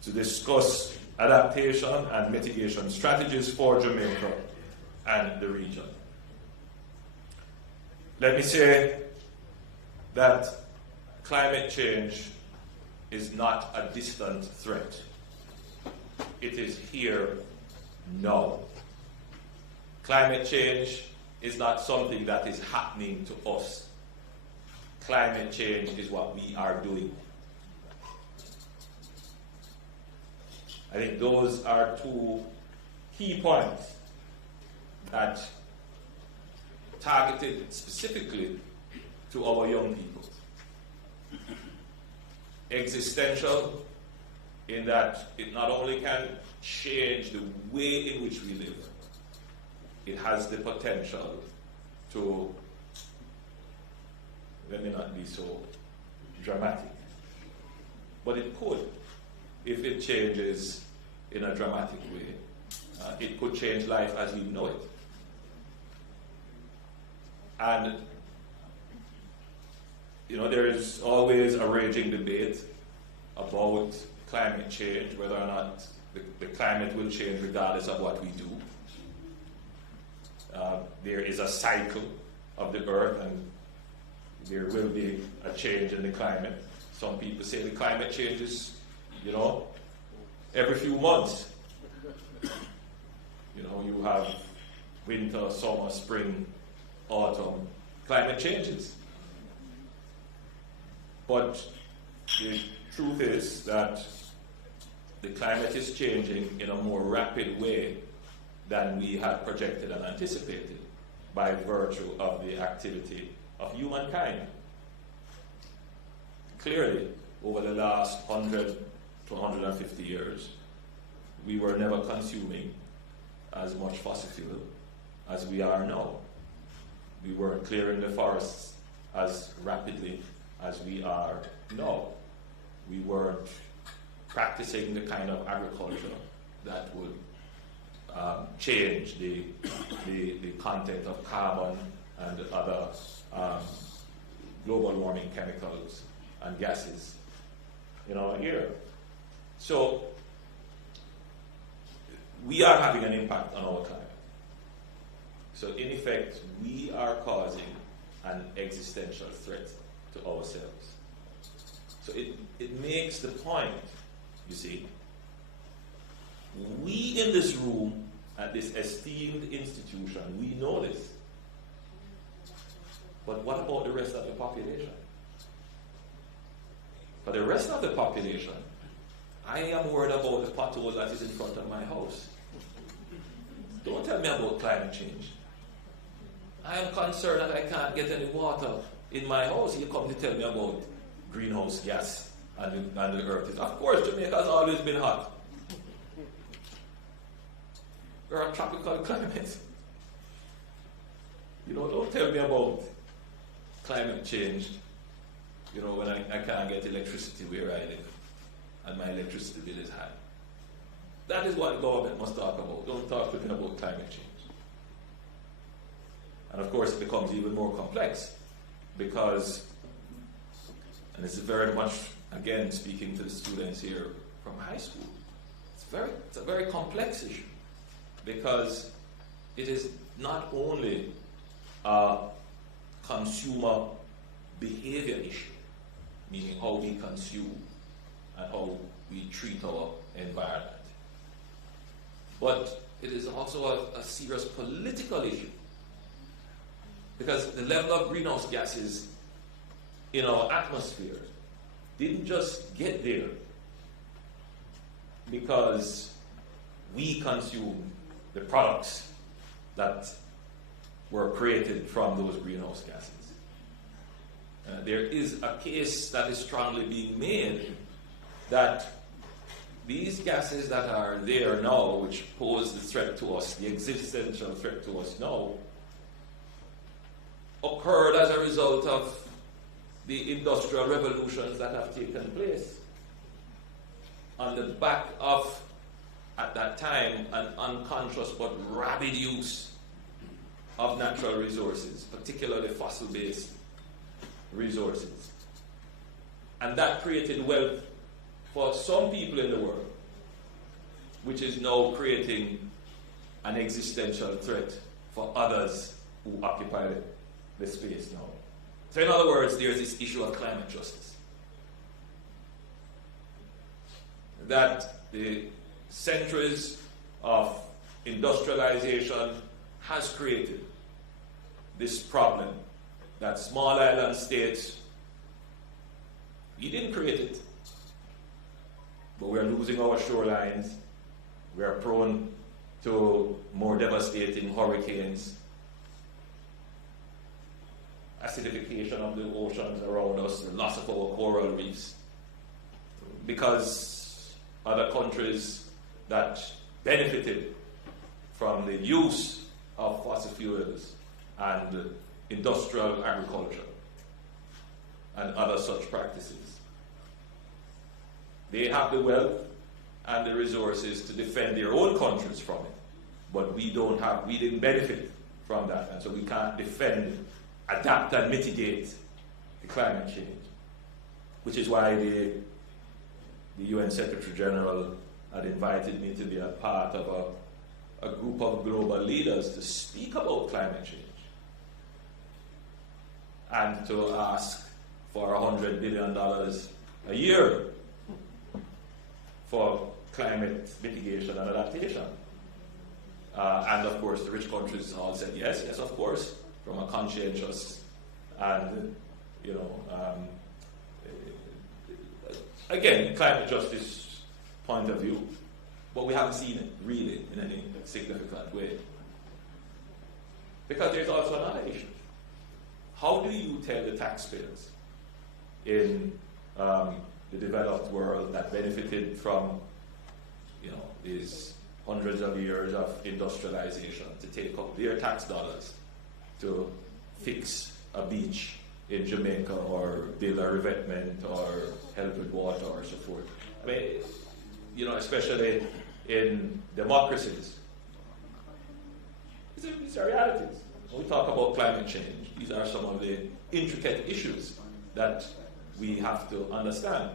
to discuss adaptation and mitigation strategies for Jamaica and the region. Let me say that climate change is not a distant threat. It is here now. Climate change is not something that is happening to us. Climate change is what we are doing. I think those are two key points that targeted specifically to our young people. Existential, in that it not only can change the way in which we live, it has the potential to, let me not be so dramatic, but it could, if it changes in a dramatic way, it could change life as we know it. And there is always a raging debate about climate change, whether or not the climate will change regardless of what we do. There is a cycle of the earth, and there will be a change in the climate. Some people say the climate changes, every few months. You have winter, summer, spring, autumn. Climate changes. But the truth is that the climate is changing in a more rapid way than we had projected and anticipated by virtue of the activity of humankind. Clearly, over the last 100 to 150 years, we were never consuming as much fossil fuel as we are now. We weren't clearing the forests as rapidly as we are now. We weren't practicing the kind of agriculture that would change the content of carbon and other global warming chemicals and gases in our air. So we are having an impact on our climate. So in effect, we are causing an existential threat to ourselves. So it makes the point, you see, we in this room at this esteemed institution, we know this. But what about the rest of the population? For the rest of the population, I am worried about the pothole that is in front of my house. Don't tell me about climate change. I am concerned that I can't get any water in my house. You come to tell me about greenhouse gas and the earth. Of course, Jamaica has always been hot. We're a tropical climate. Don't tell me about climate change, when I can't get electricity where I live and my electricity bill is high. That is what the government must talk about. Don't talk to me about climate change. And of course, it becomes even more complex because, and this is very much, again, speaking to the students here from high school, it's a very complex issue because it is not only a consumer behavior issue, meaning how we consume and how we treat our environment, but it is also a serious political issue because the level of greenhouse gases in our atmosphere didn't just get there because we consume the products that were created from those greenhouse gases. There is a case that is strongly being made that these gases that are there now, which pose the threat to us, the existential threat to us now, occurred as a result of the industrial revolutions that have taken place on the back of, at that time, an unconscious but rabid use of natural resources, particularly fossil-based resources. And that created wealth for some people in the world, which is now creating an existential threat for others who occupy the space now. So in other words, there's this issue of climate justice. That the centuries of industrialization has created this problem that small island states, we didn't create it, but we're losing our shorelines, we are prone to more devastating hurricanes, acidification of the oceans around us, the loss of our coral reefs, because other countries that benefited from the use of fossil fuels and industrial agriculture and other such practices, they have the wealth and the resources to defend their own countries from it. But we didn't benefit from that, and so we can't defend, adapt and mitigate the climate change. Which is why the UN Secretary General had invited me to be a part of a group of global leaders to speak about climate change and to ask for $100 billion a year for climate mitigation and adaptation. And of course, the rich countries all said yes, of course, from a conscientious and, again, climate justice point of view. But we haven't seen it really in any significant way. Because there's also another issue. How do you tell the taxpayers in the developed world that benefited from, these hundreds of years of industrialization to take up their tax dollars to fix a beach in Jamaica or build a revetment or help with water or so forth. I mean, you know, especially in democracies. These are realities. When we talk about climate change, these are some of the intricate issues that we have to understand.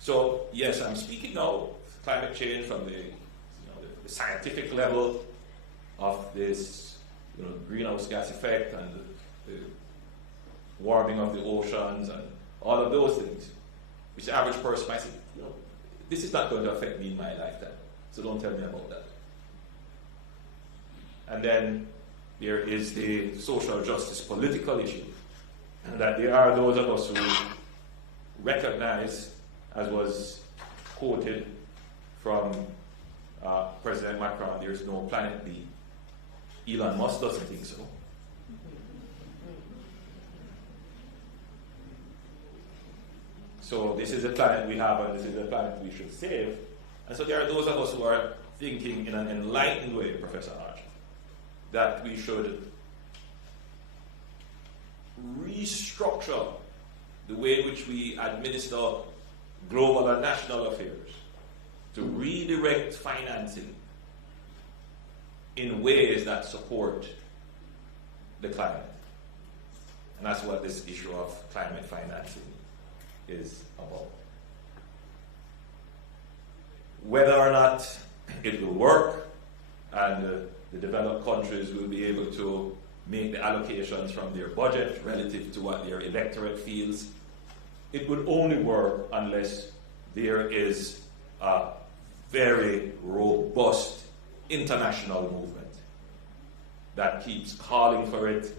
So, yes, I'm speaking now climate change from the scientific level of this greenhouse gas effect and the warming of the oceans and all of those things, which the average person might say, this is not going to affect me in my lifetime, so don't tell me about that. And then there is the social justice political issue, that there are those of us who recognize, as was quoted from President Macron, there's no planet B. Elon Musk doesn't think so. So this is the planet we have, and this is the planet we should save. And so there are those of us who are thinking in an enlightened way, Professor Arch, that we should restructure the way in which we administer global and national affairs, to redirect financing in ways that support the climate. And that's what this issue of climate financing is about. Whether or not it will work and the developed countries will be able to make the allocations from their budget relative to what their electorate feels, it would only work unless there is a very robust international movement that keeps calling for it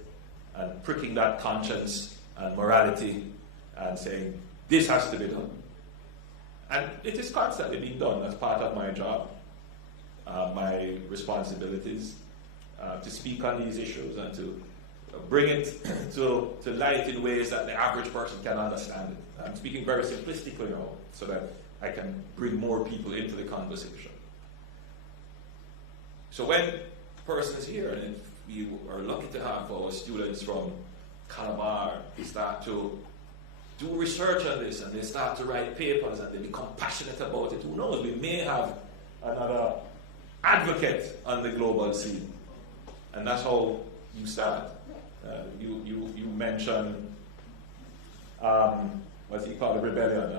and pricking that conscience and morality and saying, this has to be done. And it is constantly being done as part of my job, my responsibilities, to speak on these issues and to bring it to light in ways that the average person can understand it. I'm speaking very simplistically now so that I can bring more people into the conversation. So when a person is here, and if we are lucky to have our students from Calabar, they start to do research on this and they start to write papers and they become passionate about it. Who knows, we may have another advocate on the global scene. And that's how you start. You mentioned, what's he called, rebellion,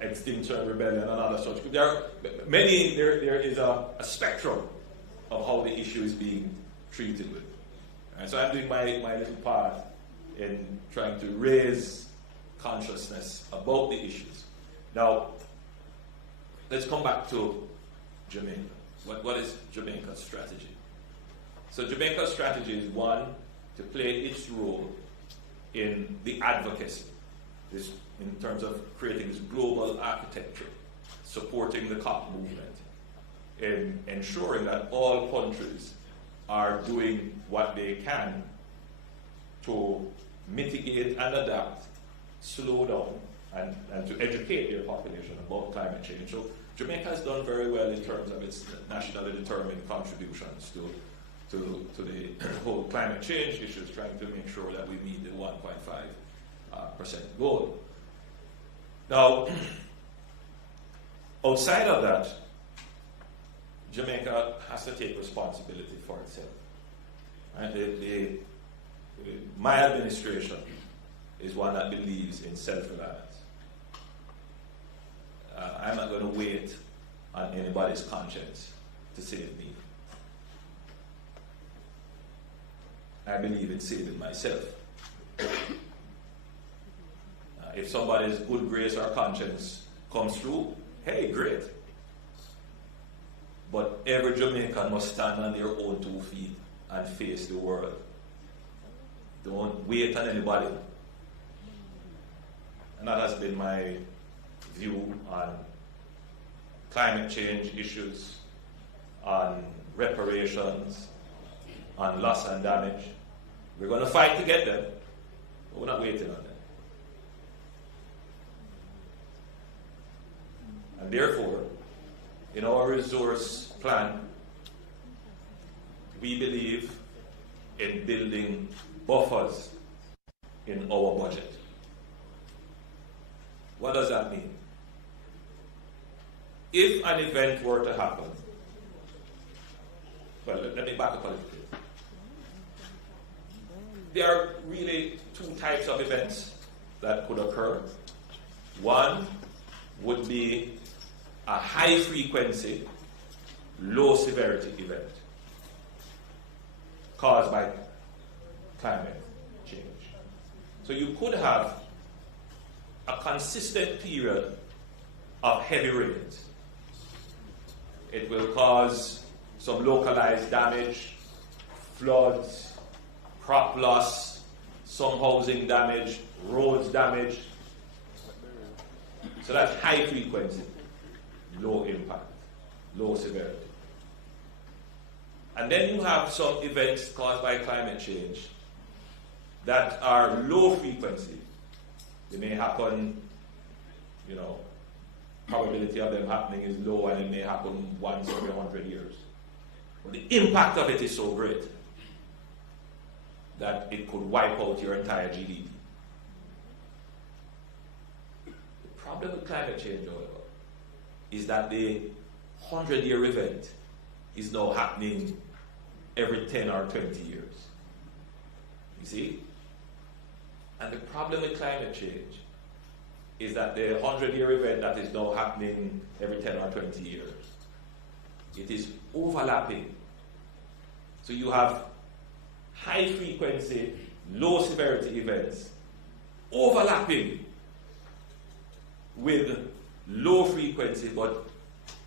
Extinction Rebellion and other such. There is a spectrum of how the issue is being treated with. And so I'm doing my little part in trying to raise consciousness about the issues. Now, let's come back to Jamaica. What is Jamaica's strategy? So Jamaica's strategy is, one, to play its role in the advocacy, this, in terms of creating this global architecture, supporting the COP movement, in ensuring that all countries are doing what they can to mitigate and adapt, slow down, and to educate their population about climate change. So Jamaica has done very well in terms of its nationally determined contributions to the whole climate change issues, trying to make sure that we meet the 1.5% goal. Now, outside of that, Jamaica has to take responsibility for itself. Right? My administration is one that believes in self-reliance. I'm not going to wait on anybody's conscience to save me. I believe in saving myself. If somebody's good grace or conscience comes through, hey, great. But every Jamaican must stand on their own 2 feet and face the world. Don't wait on anybody. And that has been my view on climate change issues, on reparations, on loss and damage. We're going to fight to get them, but we're not waiting on them. And therefore, in our resource plan, we believe in building buffers in our budget. What does that mean? If an event were to happen, well, let me back up a little bit. There are really two types of events that could occur. One would be a high frequency, low severity event caused by climate change. So you could have a consistent period of heavy rains. It will cause some localized damage, floods, crop loss, some housing damage, roads damage. So that's high frequency, low impact, low severity. And then you have some events caused by climate change that are low frequency. They may happen, probability of them happening is low, and it may happen once every 100 years. But the impact of it is so great that it could wipe out your entire GDP. The problem with climate change, however, is that the 100-year event is now happening every 10 or 20 years. You see? And the problem with climate change is that the 100-year event that is now happening every 10 or 20 years, it is overlapping. So you have high frequency, low severity events overlapping with low frequency but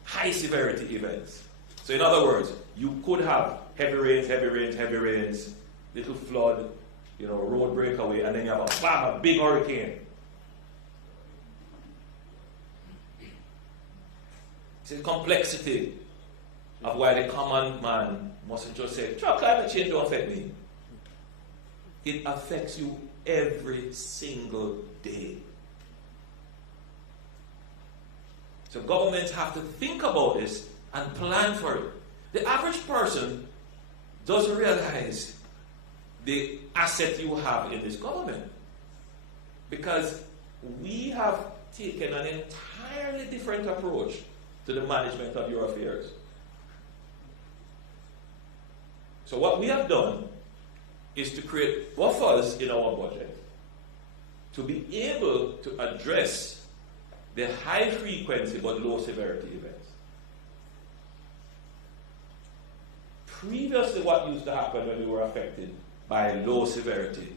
high severity events. So in other words, you could have heavy rains, little flood, road breakaway, and then you have a big hurricane. It's the complexity of why the common man mustn't just say, climate change don't affect me. It affects you every single day. So governments have to think about this and plan for it. The average person doesn't realize the asset you have in this government, because we have taken an entirely different approach to the management of your affairs. So what we have done is to create buffers in our budget to be able to address the high frequency but low severity events. Previously, what used to happen when we were affected by low severity,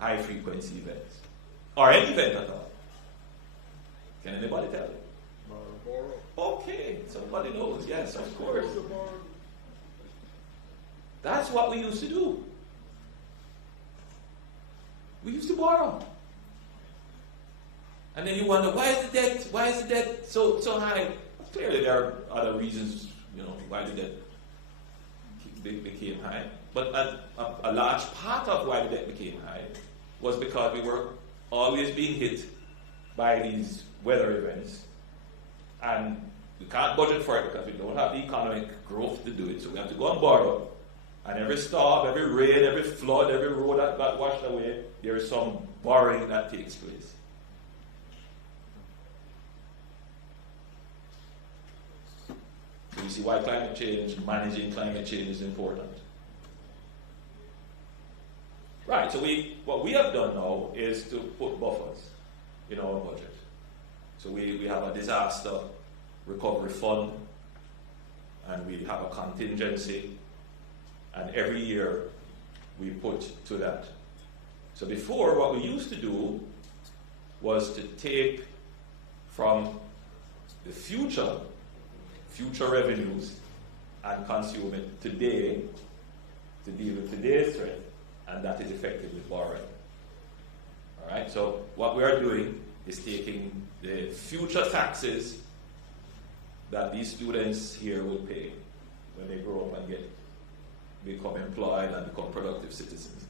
high frequency events, or any event at all? Can anybody tell me? Okay, somebody knows. Yes, of course. That's what we used to do. We used to borrow. And then you wonder, why is the debt so high? Clearly there are other reasons, why the debt became high. But a large part of why the debt became high was because we were always being hit by these weather events. And we can't budget for it because we don't have the economic growth to do it. So we have to go and borrow. And every storm, every rain, every flood, every road that got washed away, there is some borrowing that takes place. So you see why climate change, managing climate change is important. Right, so what we have done now is to put buffers in our budget. So we have a disaster recovery fund, and we have a contingency, and every year we put to that. So before, what we used to do was to take from the future revenues and consume it today to deal with today's threat, and that is effectively borrowing. All right, so what we are doing is taking the future taxes that these students here will pay when they grow up and become employed and become productive citizens,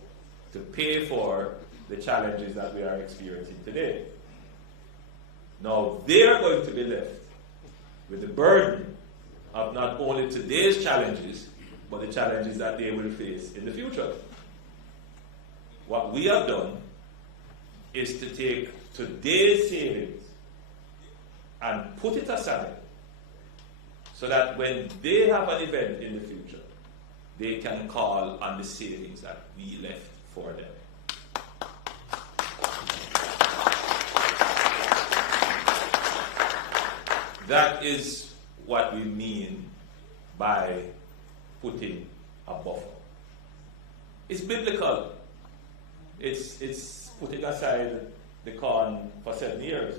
to pay for the challenges that we are experiencing today. Now they are going to be left with the burden of not only today's challenges, but the challenges that they will face in the future. what we have done is to take today's savings and put it aside so that when they have an event in the future, they can call on the savings that we left for them. That is what we mean by putting a buffer. It's biblical. It's putting aside the corn for 7 years.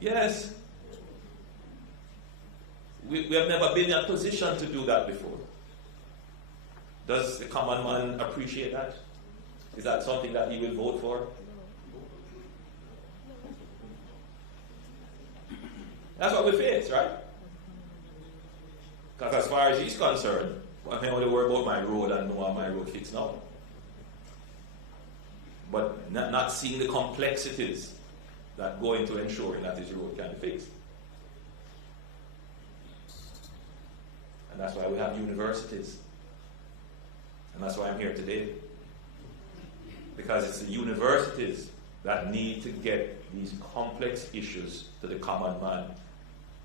Yes. We have never been in a position to do that before. Does the common man appreciate that? Is that something that he will vote for? That's what we face, right? Because as far as he's concerned, I can only worry about my road and know how my road fixed now. But not seeing the complexities that go into ensuring that his road can be fixed. And that's why we have universities. And that's why I'm here today. Because it's the universities that need to get these complex issues to the common man.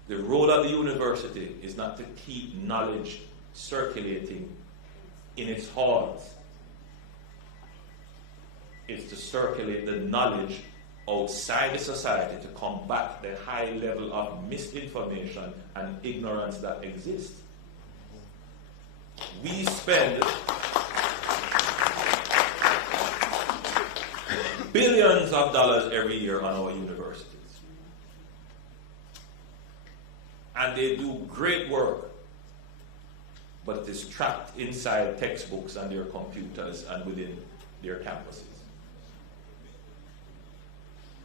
The role of the university is not to keep knowledge circulating in its halls. It's to circulate the knowledge outside the society to combat the high level of misinformation and ignorance that exists. We spend billions of dollars every year on our universities. And they do great work, but it is trapped inside textbooks and their computers and within their campuses.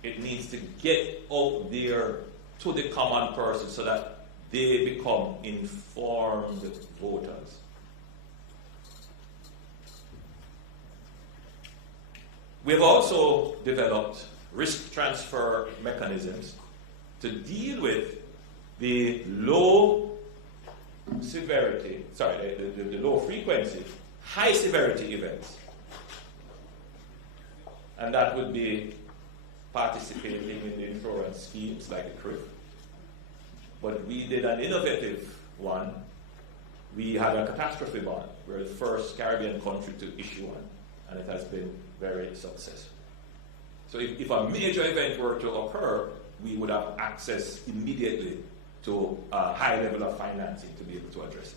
It needs to get out there to the common person so that they become informed voters. We've also developed risk transfer mechanisms to deal with the low severity, the low frequency, high severity events. And that would be participating in the insurance schemes like the CRIF. But we did an innovative one. We had a catastrophe bond. We're the first Caribbean country to issue one, and it has been very successful. So if a major event were to occur, we would have access immediately to a high level of financing to be able to address it.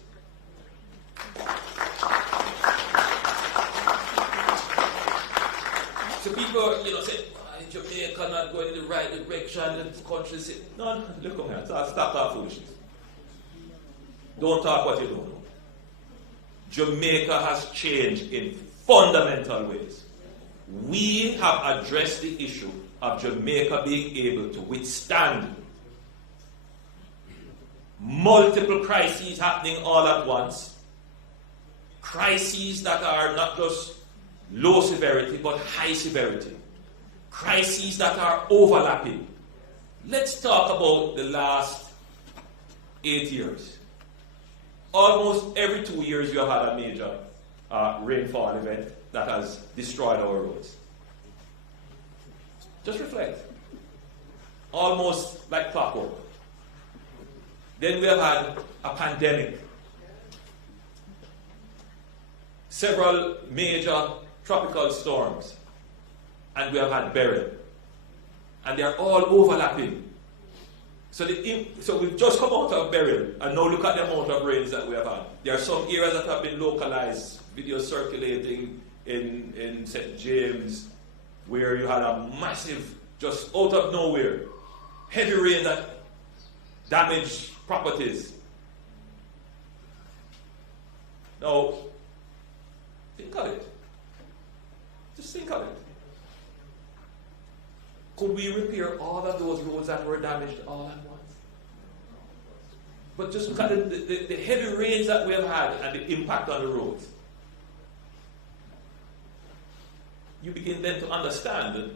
So people, say, Jamaica not going in the right direction, and the country say, no, look on here, stop that foolishness. Don't talk what you don't know. Jamaica has changed in fundamental ways. We have addressed the issue of Jamaica being able to withstand multiple crises happening all at once. Crises that are not just low severity, but high severity. Crises that are overlapping. Let's talk about the last 8 years. Almost every 2 years you have had a major rainfall event that has destroyed our roads. Just reflect. Almost like clockwork. Then we have had a pandemic. Several major tropical storms. And we have had burial. And they are all overlapping. So we've just come out of burial, and now look at the amount of rains that we have had. There are some areas that have been localized, videos circulating in St. James, where you had a massive, just out of nowhere, heavy rain that damaged properties. Now, think of it. Just think of it. Could we repair all of those roads that were damaged all at once? But just look at the heavy rains that we have had and the impact on the roads. You begin then to understand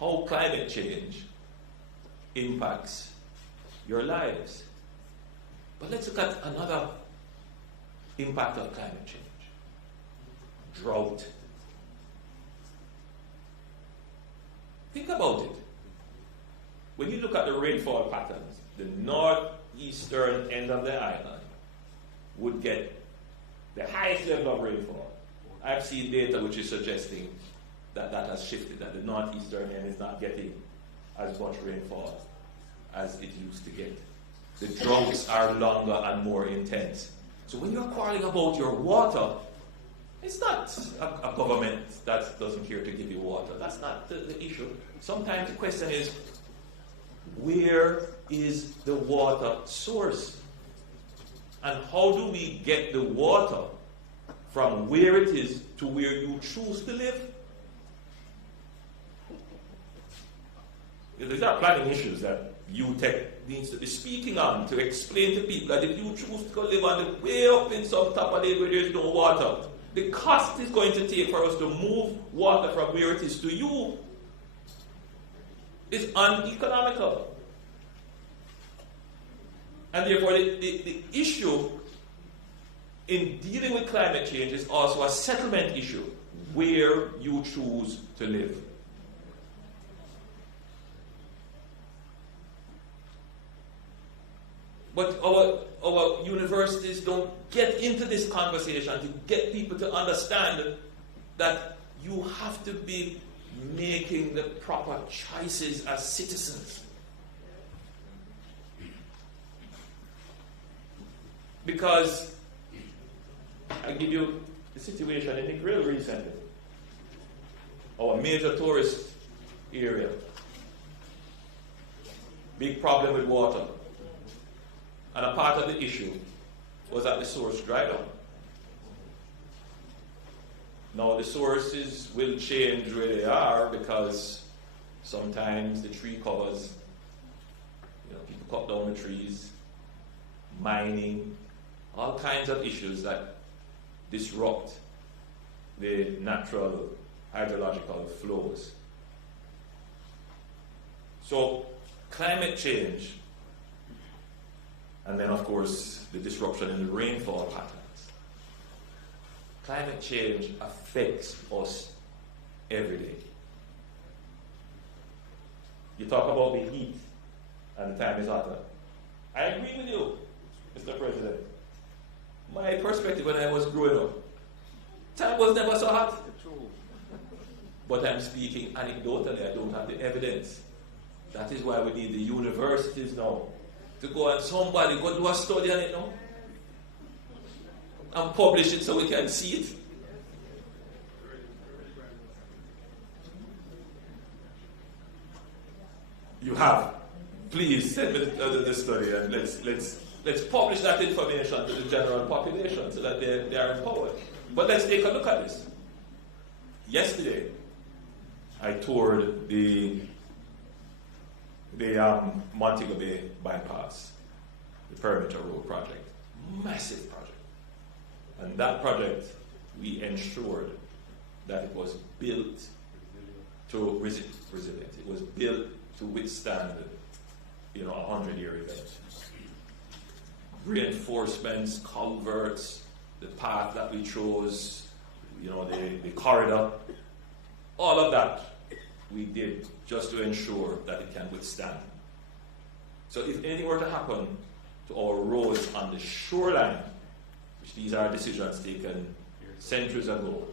how climate change impacts your lives. But let's look at another impact of climate change. drought. Think about it. When you look at the rainfall patterns, the northeastern end of the island would get the highest level of rainfall. I've seen data which is suggesting that that has shifted, that the northeastern end is not getting as much rainfall as it used to get. The droughts are longer and more intense. So when you're quarreling about your water, it's not a government that doesn't care to give you water. That's not the issue. Sometimes the question is, where is the water source? And how do we get the water from where it is to where you choose to live? These are planning issues that UTech needs to be speaking on to explain to people that if you choose to go live on the way up in some top of the where there is no water, the cost is going to take for us to move water from where it is to you is uneconomical. And therefore, the issue in dealing with climate change is also a settlement issue, where you choose to live. But our universities don't get into this conversation to get people to understand that you have to be making the proper choices as citizens. Because I give you the situation in the Grill recently, our major tourist area. Big problem with water. And a part of the issue was that the source dried up. Now the sources will change where they are because sometimes the tree covers, people cut down the trees, mining, all kinds of issues that disrupt the natural hydrological flows. So climate change, and then of course the disruption in the rainfall patterns. Climate change affects us every day. You talk about the heat and the time is hotter. I agree with you, Mr. President. My perspective when I was growing up, time was never so hot. But I'm speaking anecdotally, I don't have the evidence. That is why we need the universities now to go and somebody go do a study on it now and publish it so we can see it. You have. Please send me the study and let's publish that information to the general population so that they are empowered. But let's take a look at this. Yesterday, I toured the Montego Bay bypass, the Perimeter Road project. Massive project. And that project, we ensured that it was built to resilient. It was built to withstand, a 100-year event. Reinforcements, culverts, the path that we chose, the corridor, all of that we did just to ensure that it can withstand. So if anything were to happen to our roads on the shoreline, which these are decisions taken centuries ago,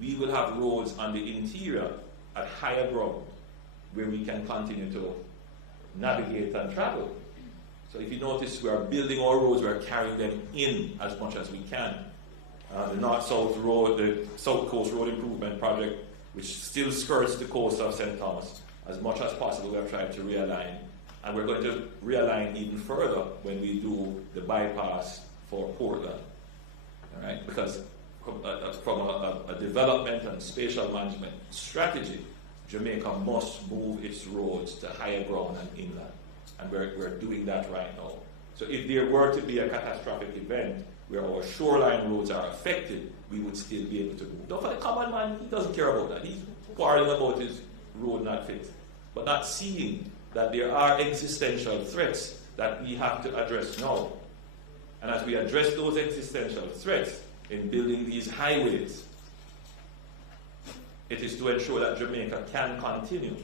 we will have roads on the interior at higher ground where we can continue to navigate and travel. So if you notice, we are building our roads, we are carrying them in as much as we can. The North-South Road, the South Coast Road Improvement Project, which still skirts the coast of St. Thomas, as much as possible we have tried to realign. And we're going to realign even further when we do the bypass for Portland. All right? Because from a development and spatial management strategy, Jamaica must move its roads to higher ground and inland. And we're doing that right now. So if there were to be a catastrophic event where our shoreline roads are affected, we would still be able to move. Don't for the common man, he doesn't care about that. He's quarreling about his road not fixed. But not seeing that there are existential threats that we have to address now. And as we address those existential threats, in building these highways, it is to ensure that Jamaica can continue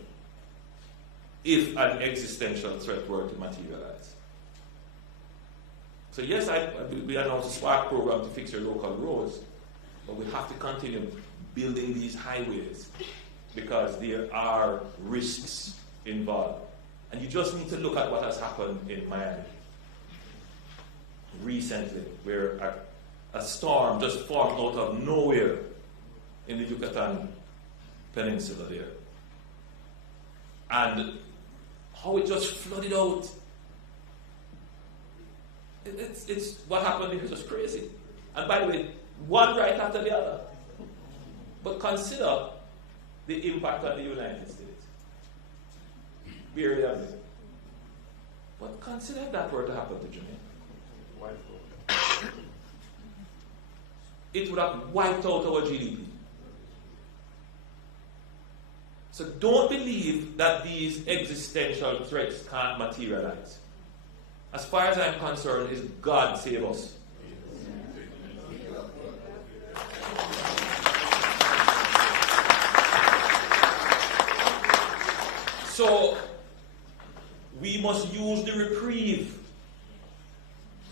if an existential threat were to materialize. So yes, we announced a SPARK program to fix your local roads, but we have to continue building these highways because there are risks involved. And you just need to look at what has happened in Miami recently, where a storm just formed out of nowhere in the Yucatan Peninsula there. And how it just flooded out. It's what happened here is just crazy. And by the way, one right after the other. But consider the impact on the United States. Very lovely. But consider if that were to happen to Jamaica. It would have wiped out our GDP. So don't believe that these existential threats can't materialize. As far as I'm concerned, is God save us. So we must use the reprieve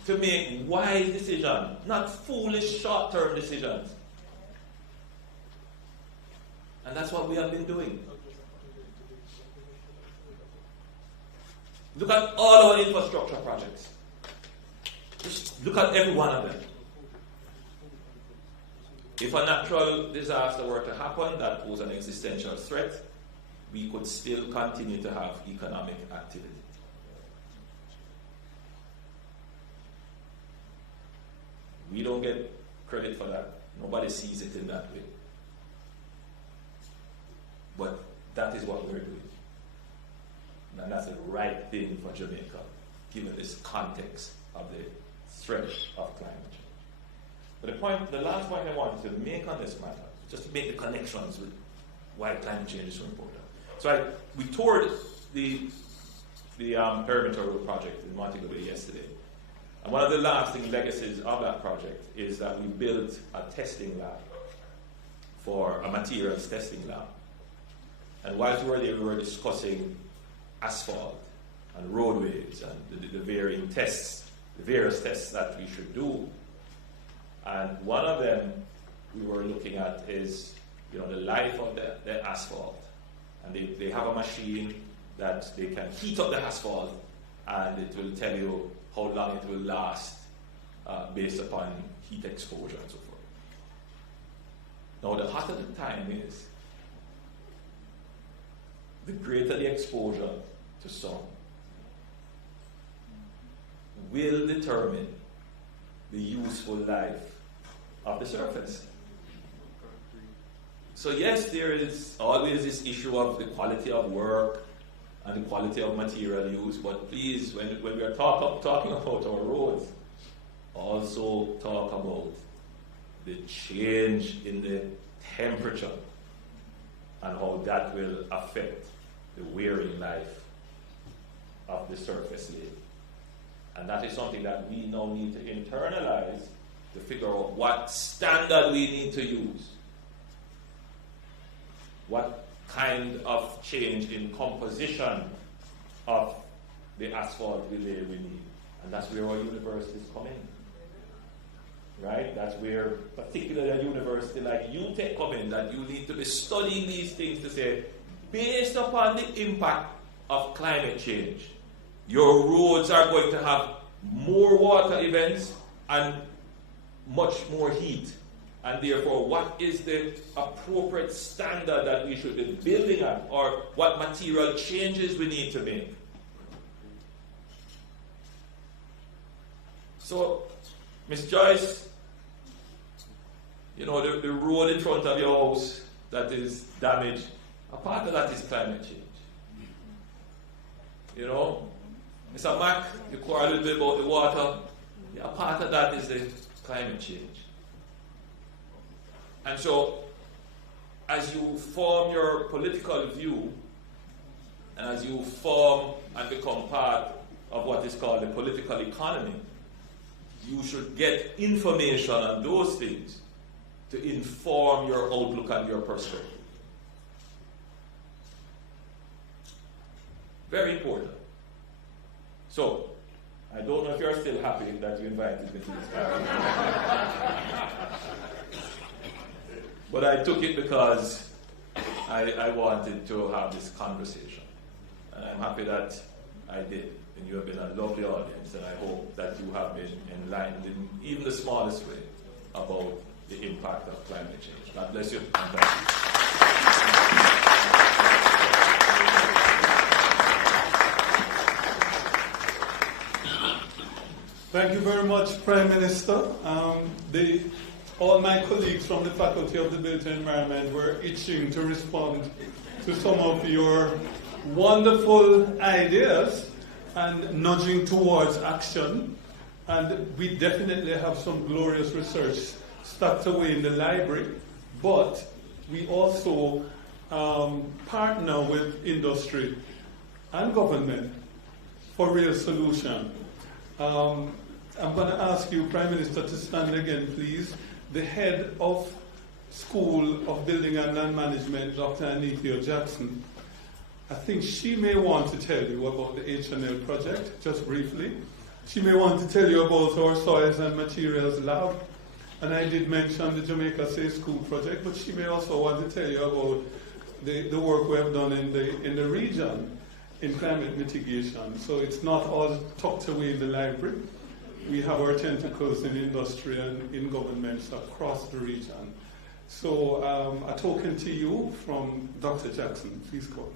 to make wise decisions, not foolish short-term decisions. And that's what we have been doing. Look at all our infrastructure projects. Just look at every one of them. If a natural disaster were to happen that was an existential threat, we could still continue to have economic activity. We don't get credit for that. Nobody sees it in that way. But that is what we're doing. And that's the right thing for Jamaica, given this context of the threat of climate change. But the last point I wanted to make on this matter, just to make the connections with why climate change is so important. So we toured the Perimeter Road project in Montego Bay yesterday. And one of the lasting legacies of that project is that we built a testing lab for a materials testing lab. And whilst we were there, we were discussing asphalt and roadways and the various tests that we should do. And one of them we were looking at is, the life of the asphalt. And they have a machine that they can heat up the asphalt, and it will tell you how long it will last based upon heat exposure and so forth. Now, the hotter the time is, the greater the exposure to sun will determine the useful life of the surface. So yes, there is always this issue of the quality of work and the quality of material use, but please, when we are talking about our roads, also talk about the change in the temperature and how that will affect the wearing life of the surface layer. And that is something that we now need to internalize to figure out what standard we need to use. What kind of change in composition of the asphalt layer we need. And that's where our universities come in. Right? That's where particularly a university like UTech come in, that you need to be studying these things to say, based upon the impact of climate change, your roads are going to have more water events and much more heat. And therefore, what is the appropriate standard that we should be building at, or what material changes we need to make? So, Ms. Joyce, the road in front of your house that is damaged, a part of that is climate change. Mr. Mac, you quarrel a little bit about the water. A part of that is the climate change. And so, as you form your political view, and as you form and become part of what is called the political economy, you should get information on those things to inform your outlook and your perspective. Very important. So, I don't know if you're still happy that you invited me to this panel. But I took it because I wanted to have this conversation. And I'm happy that I did. And you have been a lovely audience, and I hope that you have been enlightened in even the smallest way about the impact of climate change. God bless you, and thank you. Thank you very much, Prime Minister. All my colleagues from the Faculty of the Built Environment were itching to respond to some of your wonderful ideas and nudging towards action. And we definitely have some glorious research stuck away in the library, but we also partner with industry and government for real solution. I'm going to ask you, Prime Minister, to stand again, please. The head of School of Building and Land Management, Dr. Anithia Jackson. I think she may want to tell you about the H&L project, just briefly. She may want to tell you about our Soils and Materials Lab. And I did mention the Jamaica Safe School project, but she may also want to tell you about the work we have done in the region in climate mitigation. So it's not all tucked away in the library. We have our tentacles in industry and in governments across the region. So a token to you from Dr. Jackson. Please go.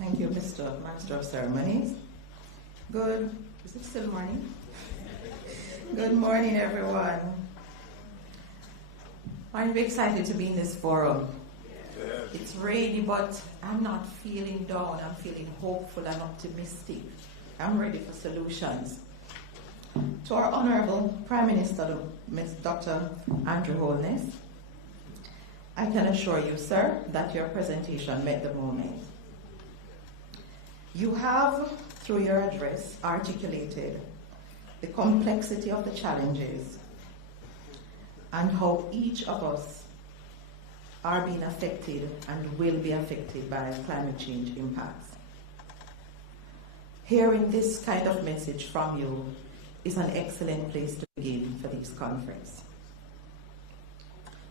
Thank you, Mr. Master of Ceremonies. Is it still morning? Good morning, everyone. I'm excited to be in this forum. It's rainy, but I'm not feeling down. I'm feeling hopeful and optimistic. I'm ready for solutions. To our Honorable Prime Minister, Dr. Andrew Holness, I can assure you, sir, that your presentation met the moment. You have, through your address, articulated the complexity of the challenges and how each of us are being affected and will be affected by climate change impacts. Hearing this kind of message from you is an excellent place to begin for this conference.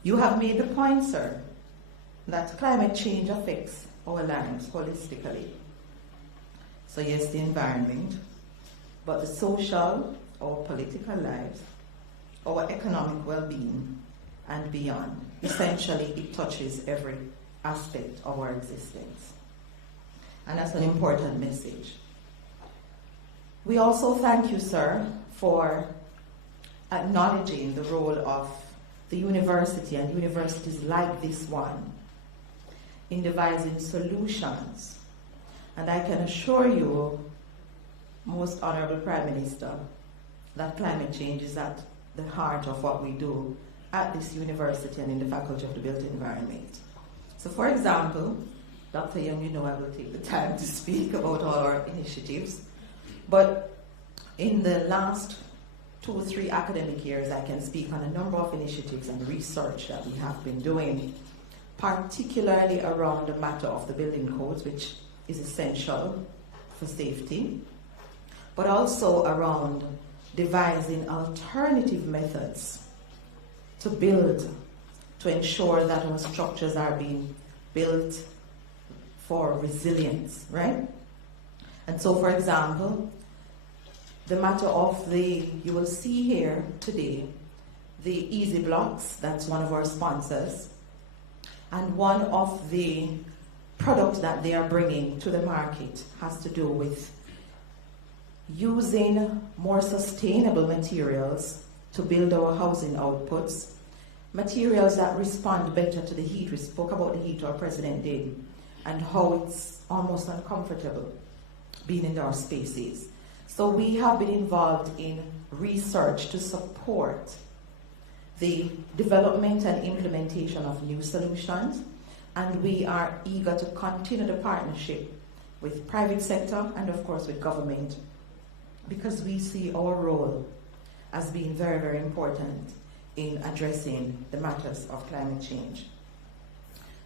You have made the point, sir, that climate change affects our lives holistically. So yes, the environment, but the social or political lives, our economic well-being, and beyond. Essentially, it touches every aspect of our existence. And that's an important message. We also thank you, sir, for acknowledging the role of the university and universities like this one in devising solutions. And I can assure you, Most Honorable Prime Minister, that climate change is at the heart of what we do at this university and in the Faculty of the Built Environment. So for example, Dr. Young, you know I will take the time to speak about all our initiatives, but in the last 2 or 3 academic years, I can speak on a number of initiatives and research that we have been doing, particularly around the matter of the building codes, which is essential for safety, but also around devising alternative methods to build, to ensure that our structures are being built for resilience, right? And so, for example, the matter of you will see here today, the Easy Blocks, that's one of our sponsors, and one of the products that they are bringing to the market has to do with using more sustainable materials to build our housing outputs, materials that respond better to the heat. We spoke about the heat, our president did, and how it's almost uncomfortable being in our spaces. So we have been involved in research to support the development and implementation of new solutions And we are eager to continue the partnership with private sector and of course with government, because we see our role as being very, very important in addressing the matters of climate change.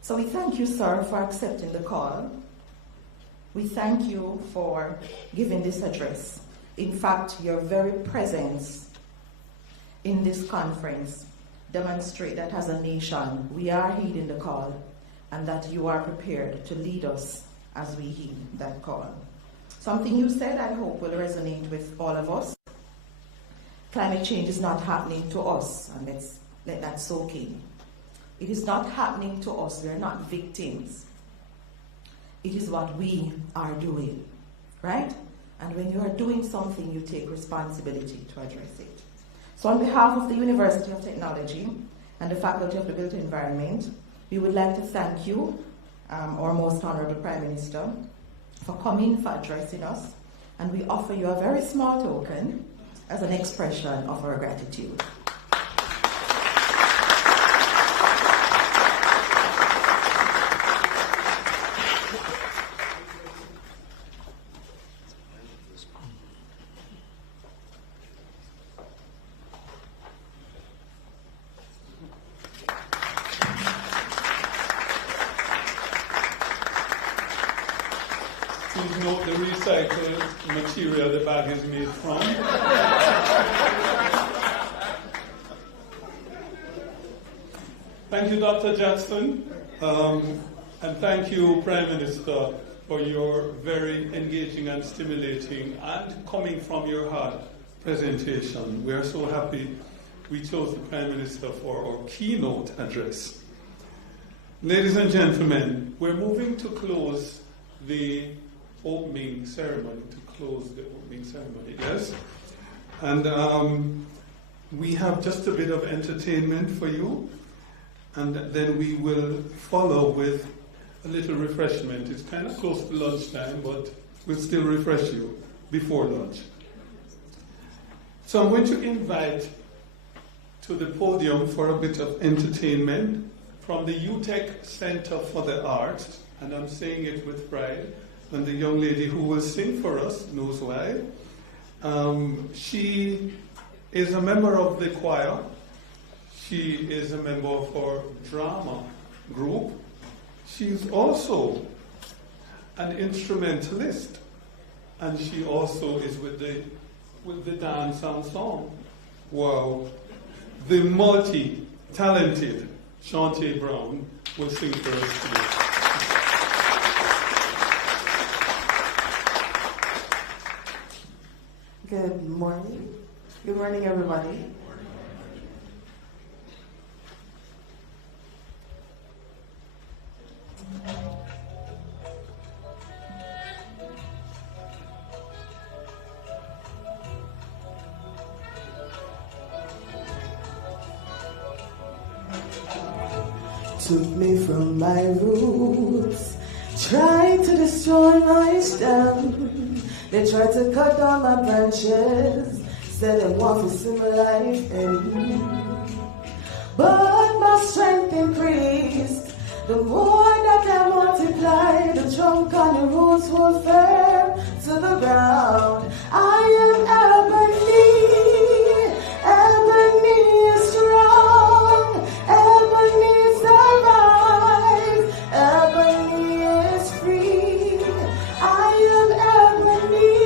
So we thank you, sir, for accepting the call. We thank you for giving this address. In fact, your very presence in this conference demonstrates that as a nation, we are heeding the call and that you are prepared to lead us as we heed that call. Something you said, I hope, will resonate with all of us. Climate change is not happening to us, and let's let that soak in. It is not happening to us. We are not victims. It is what we are doing, right? And when you are doing something, you take responsibility to address it. So on behalf of the University of Technology and the Faculty of the Built Environment, we would like to thank you, our most honorable Prime Minister, for coming, for addressing us, and we offer you a very small token as an expression of our gratitude. Please note the recycled material the bag is made from. Thank you, Dr. Jackson, and thank you, Prime Minister, for your very engaging and stimulating and coming from your heart presentation. We are so happy we chose the Prime Minister for our keynote address. Ladies and gentlemen, we're moving to close the opening ceremony, yes? And we have just a bit of entertainment for you, and then we will follow with a little refreshment. It's kind of close to lunchtime, but we'll still refresh you before lunch. So I'm going to invite to the podium for a bit of entertainment from the UTech Center for the Arts, and I'm saying it with pride, and the young lady who will sing for us knows why. She is a member of the choir. She is a member of our drama group. She's also an instrumentalist, and she also is with the dance and song. Wow. The multi-talented Shantae Brown will sing for us today. Good morning. Good morning, everybody. Took me from my roots, tried to destroy my stem. They tried to cut down my branches, said they want to see my life end. But my strength increased, the more that I multiply, the trunk and the roots hold firm to the ground. I am ebony, ebony is strong, ebony survives, ebony is free. I am ebony,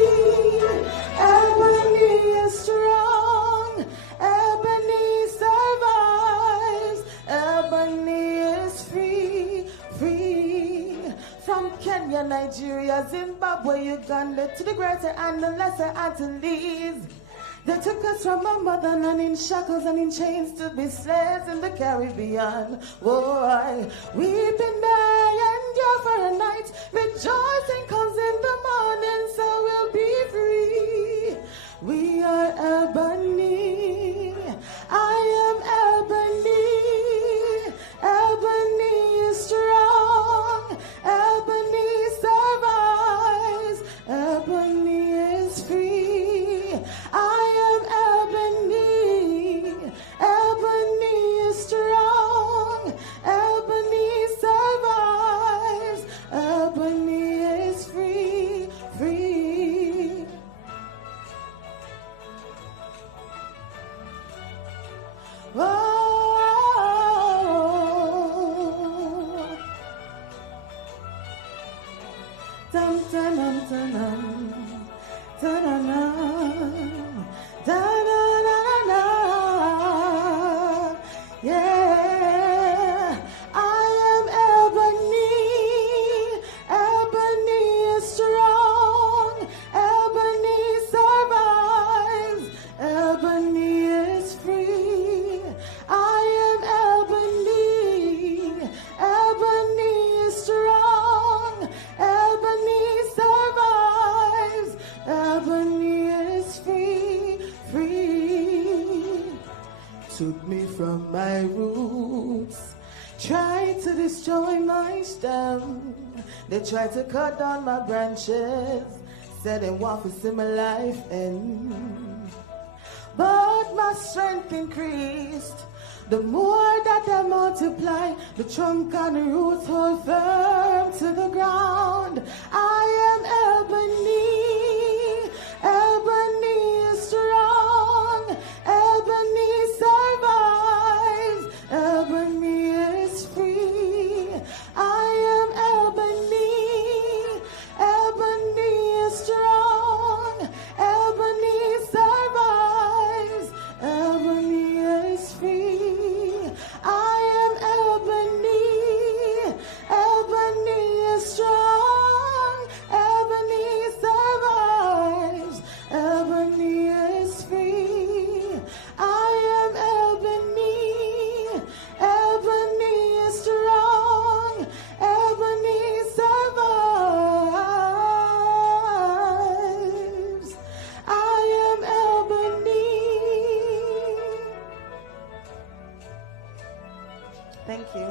ebony is strong, ebony survives, ebony is free, free. From Kenya, Nigeria, Zimbabwe, Uganda, to the greater and the lesser Antilles. They took us from our motherland in shackles and in chains to be slaves in the Caribbean. Whoa, we've been there and endure for a night. Rejoicing comes in the morning, so we'll be free. We are ebony. I am ebony. Ebony is strong. Ebony survives. Ebony is free. I am ebony. Ebony is strong. Ebony survives. Dum dum dum dum dum dum dum. Yeah, I am ebony. Ebony is strong. Ebony survives. Ebony is free. I am ebony. Ebony is strong. Ebony survives. Ebony is free. Free. Took me from my roots. Tried to destroy my stem. They tried to cut down my branches. Said they want to see my life end. But my strength increased. The more that I multiply, the trunk and the roots hold firm to the ground. I am ebony. Ebony is strong. Ebony survives. Ebony is free. I am ebony. Ebony is strong. Ebony survives. Ebony is free. I am ebony. Ebony is strong. Ebony survives. Ebony is free. I am ebony. Ebony is strong. Ebony survives. I am ebony. Thank you.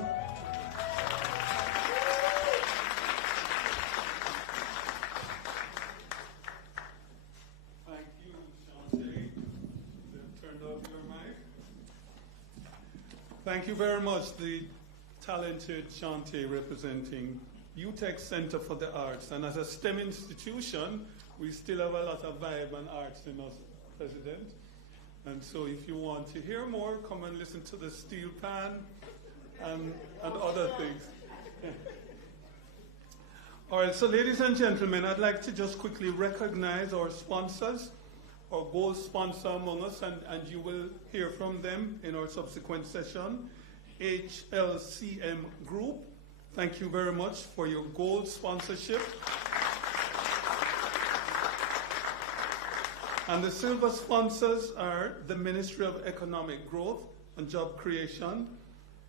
Thank you, Shantae. Turned off your mic. Thank you very much, the talented Shantae representing UTech Center for the Arts. And as a STEM institution, we still have a lot of vibe and arts in us, President. And so if you want to hear more, come and listen to the steel pan and other things. All right, so ladies and gentlemen, I'd like to just quickly recognize our sponsors, our gold sponsor among us, and you will hear from them in our subsequent session. HLCM Group, thank you very much for your gold sponsorship. And the silver sponsors are the Ministry of Economic Growth and Job Creation,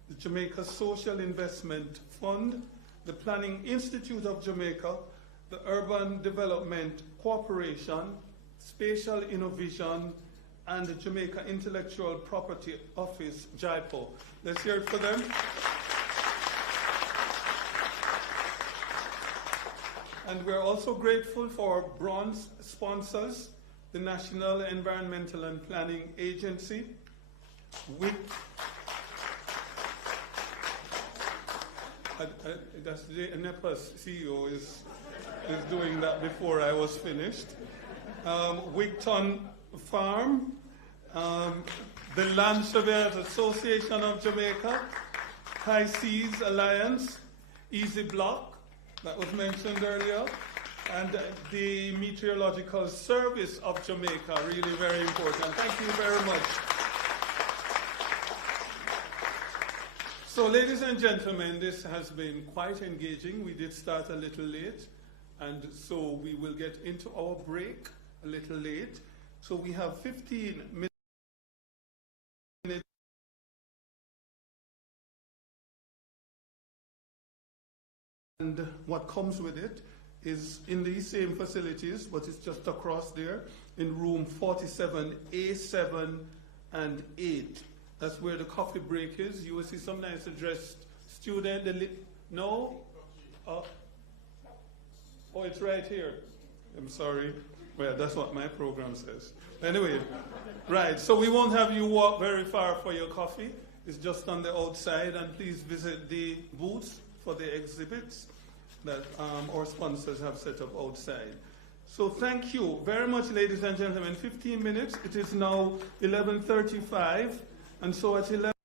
the Jamaica Social Investment Fund, the Planning Institute of Jamaica, the Urban Development Corporation, Spatial Innovation, and the Jamaica Intellectual Property Office, JIPO. Let's hear it for them. And we're also grateful for our bronze sponsors, the National Environmental and Planning Agency, that's the NEPA's CEO is doing that before I was finished. Wigton Farm, the Land Surveyors Association of Jamaica, High Seas Alliance, Easy Block, that was mentioned earlier, and the Meteorological Service of Jamaica, really very important. Thank you very much. So ladies and gentlemen, this has been quite engaging. We did start a little late, and so we will get into our break a little late. So we have 15 minutes. And what comes with it is in these same facilities, but it's just across there, in room 47, A7 and 8. That's where the coffee break is. You will see some nice dressed student. No? Oh, it's right here. I'm sorry. Well, that's what my program says. Anyway, right. So we won't have you walk very far for your coffee. It's just on the outside. And please visit the booths for the exhibits that our sponsors have set up outside. So thank you very much, ladies and gentlemen. 15 minutes. It is now 11:35. And so at 11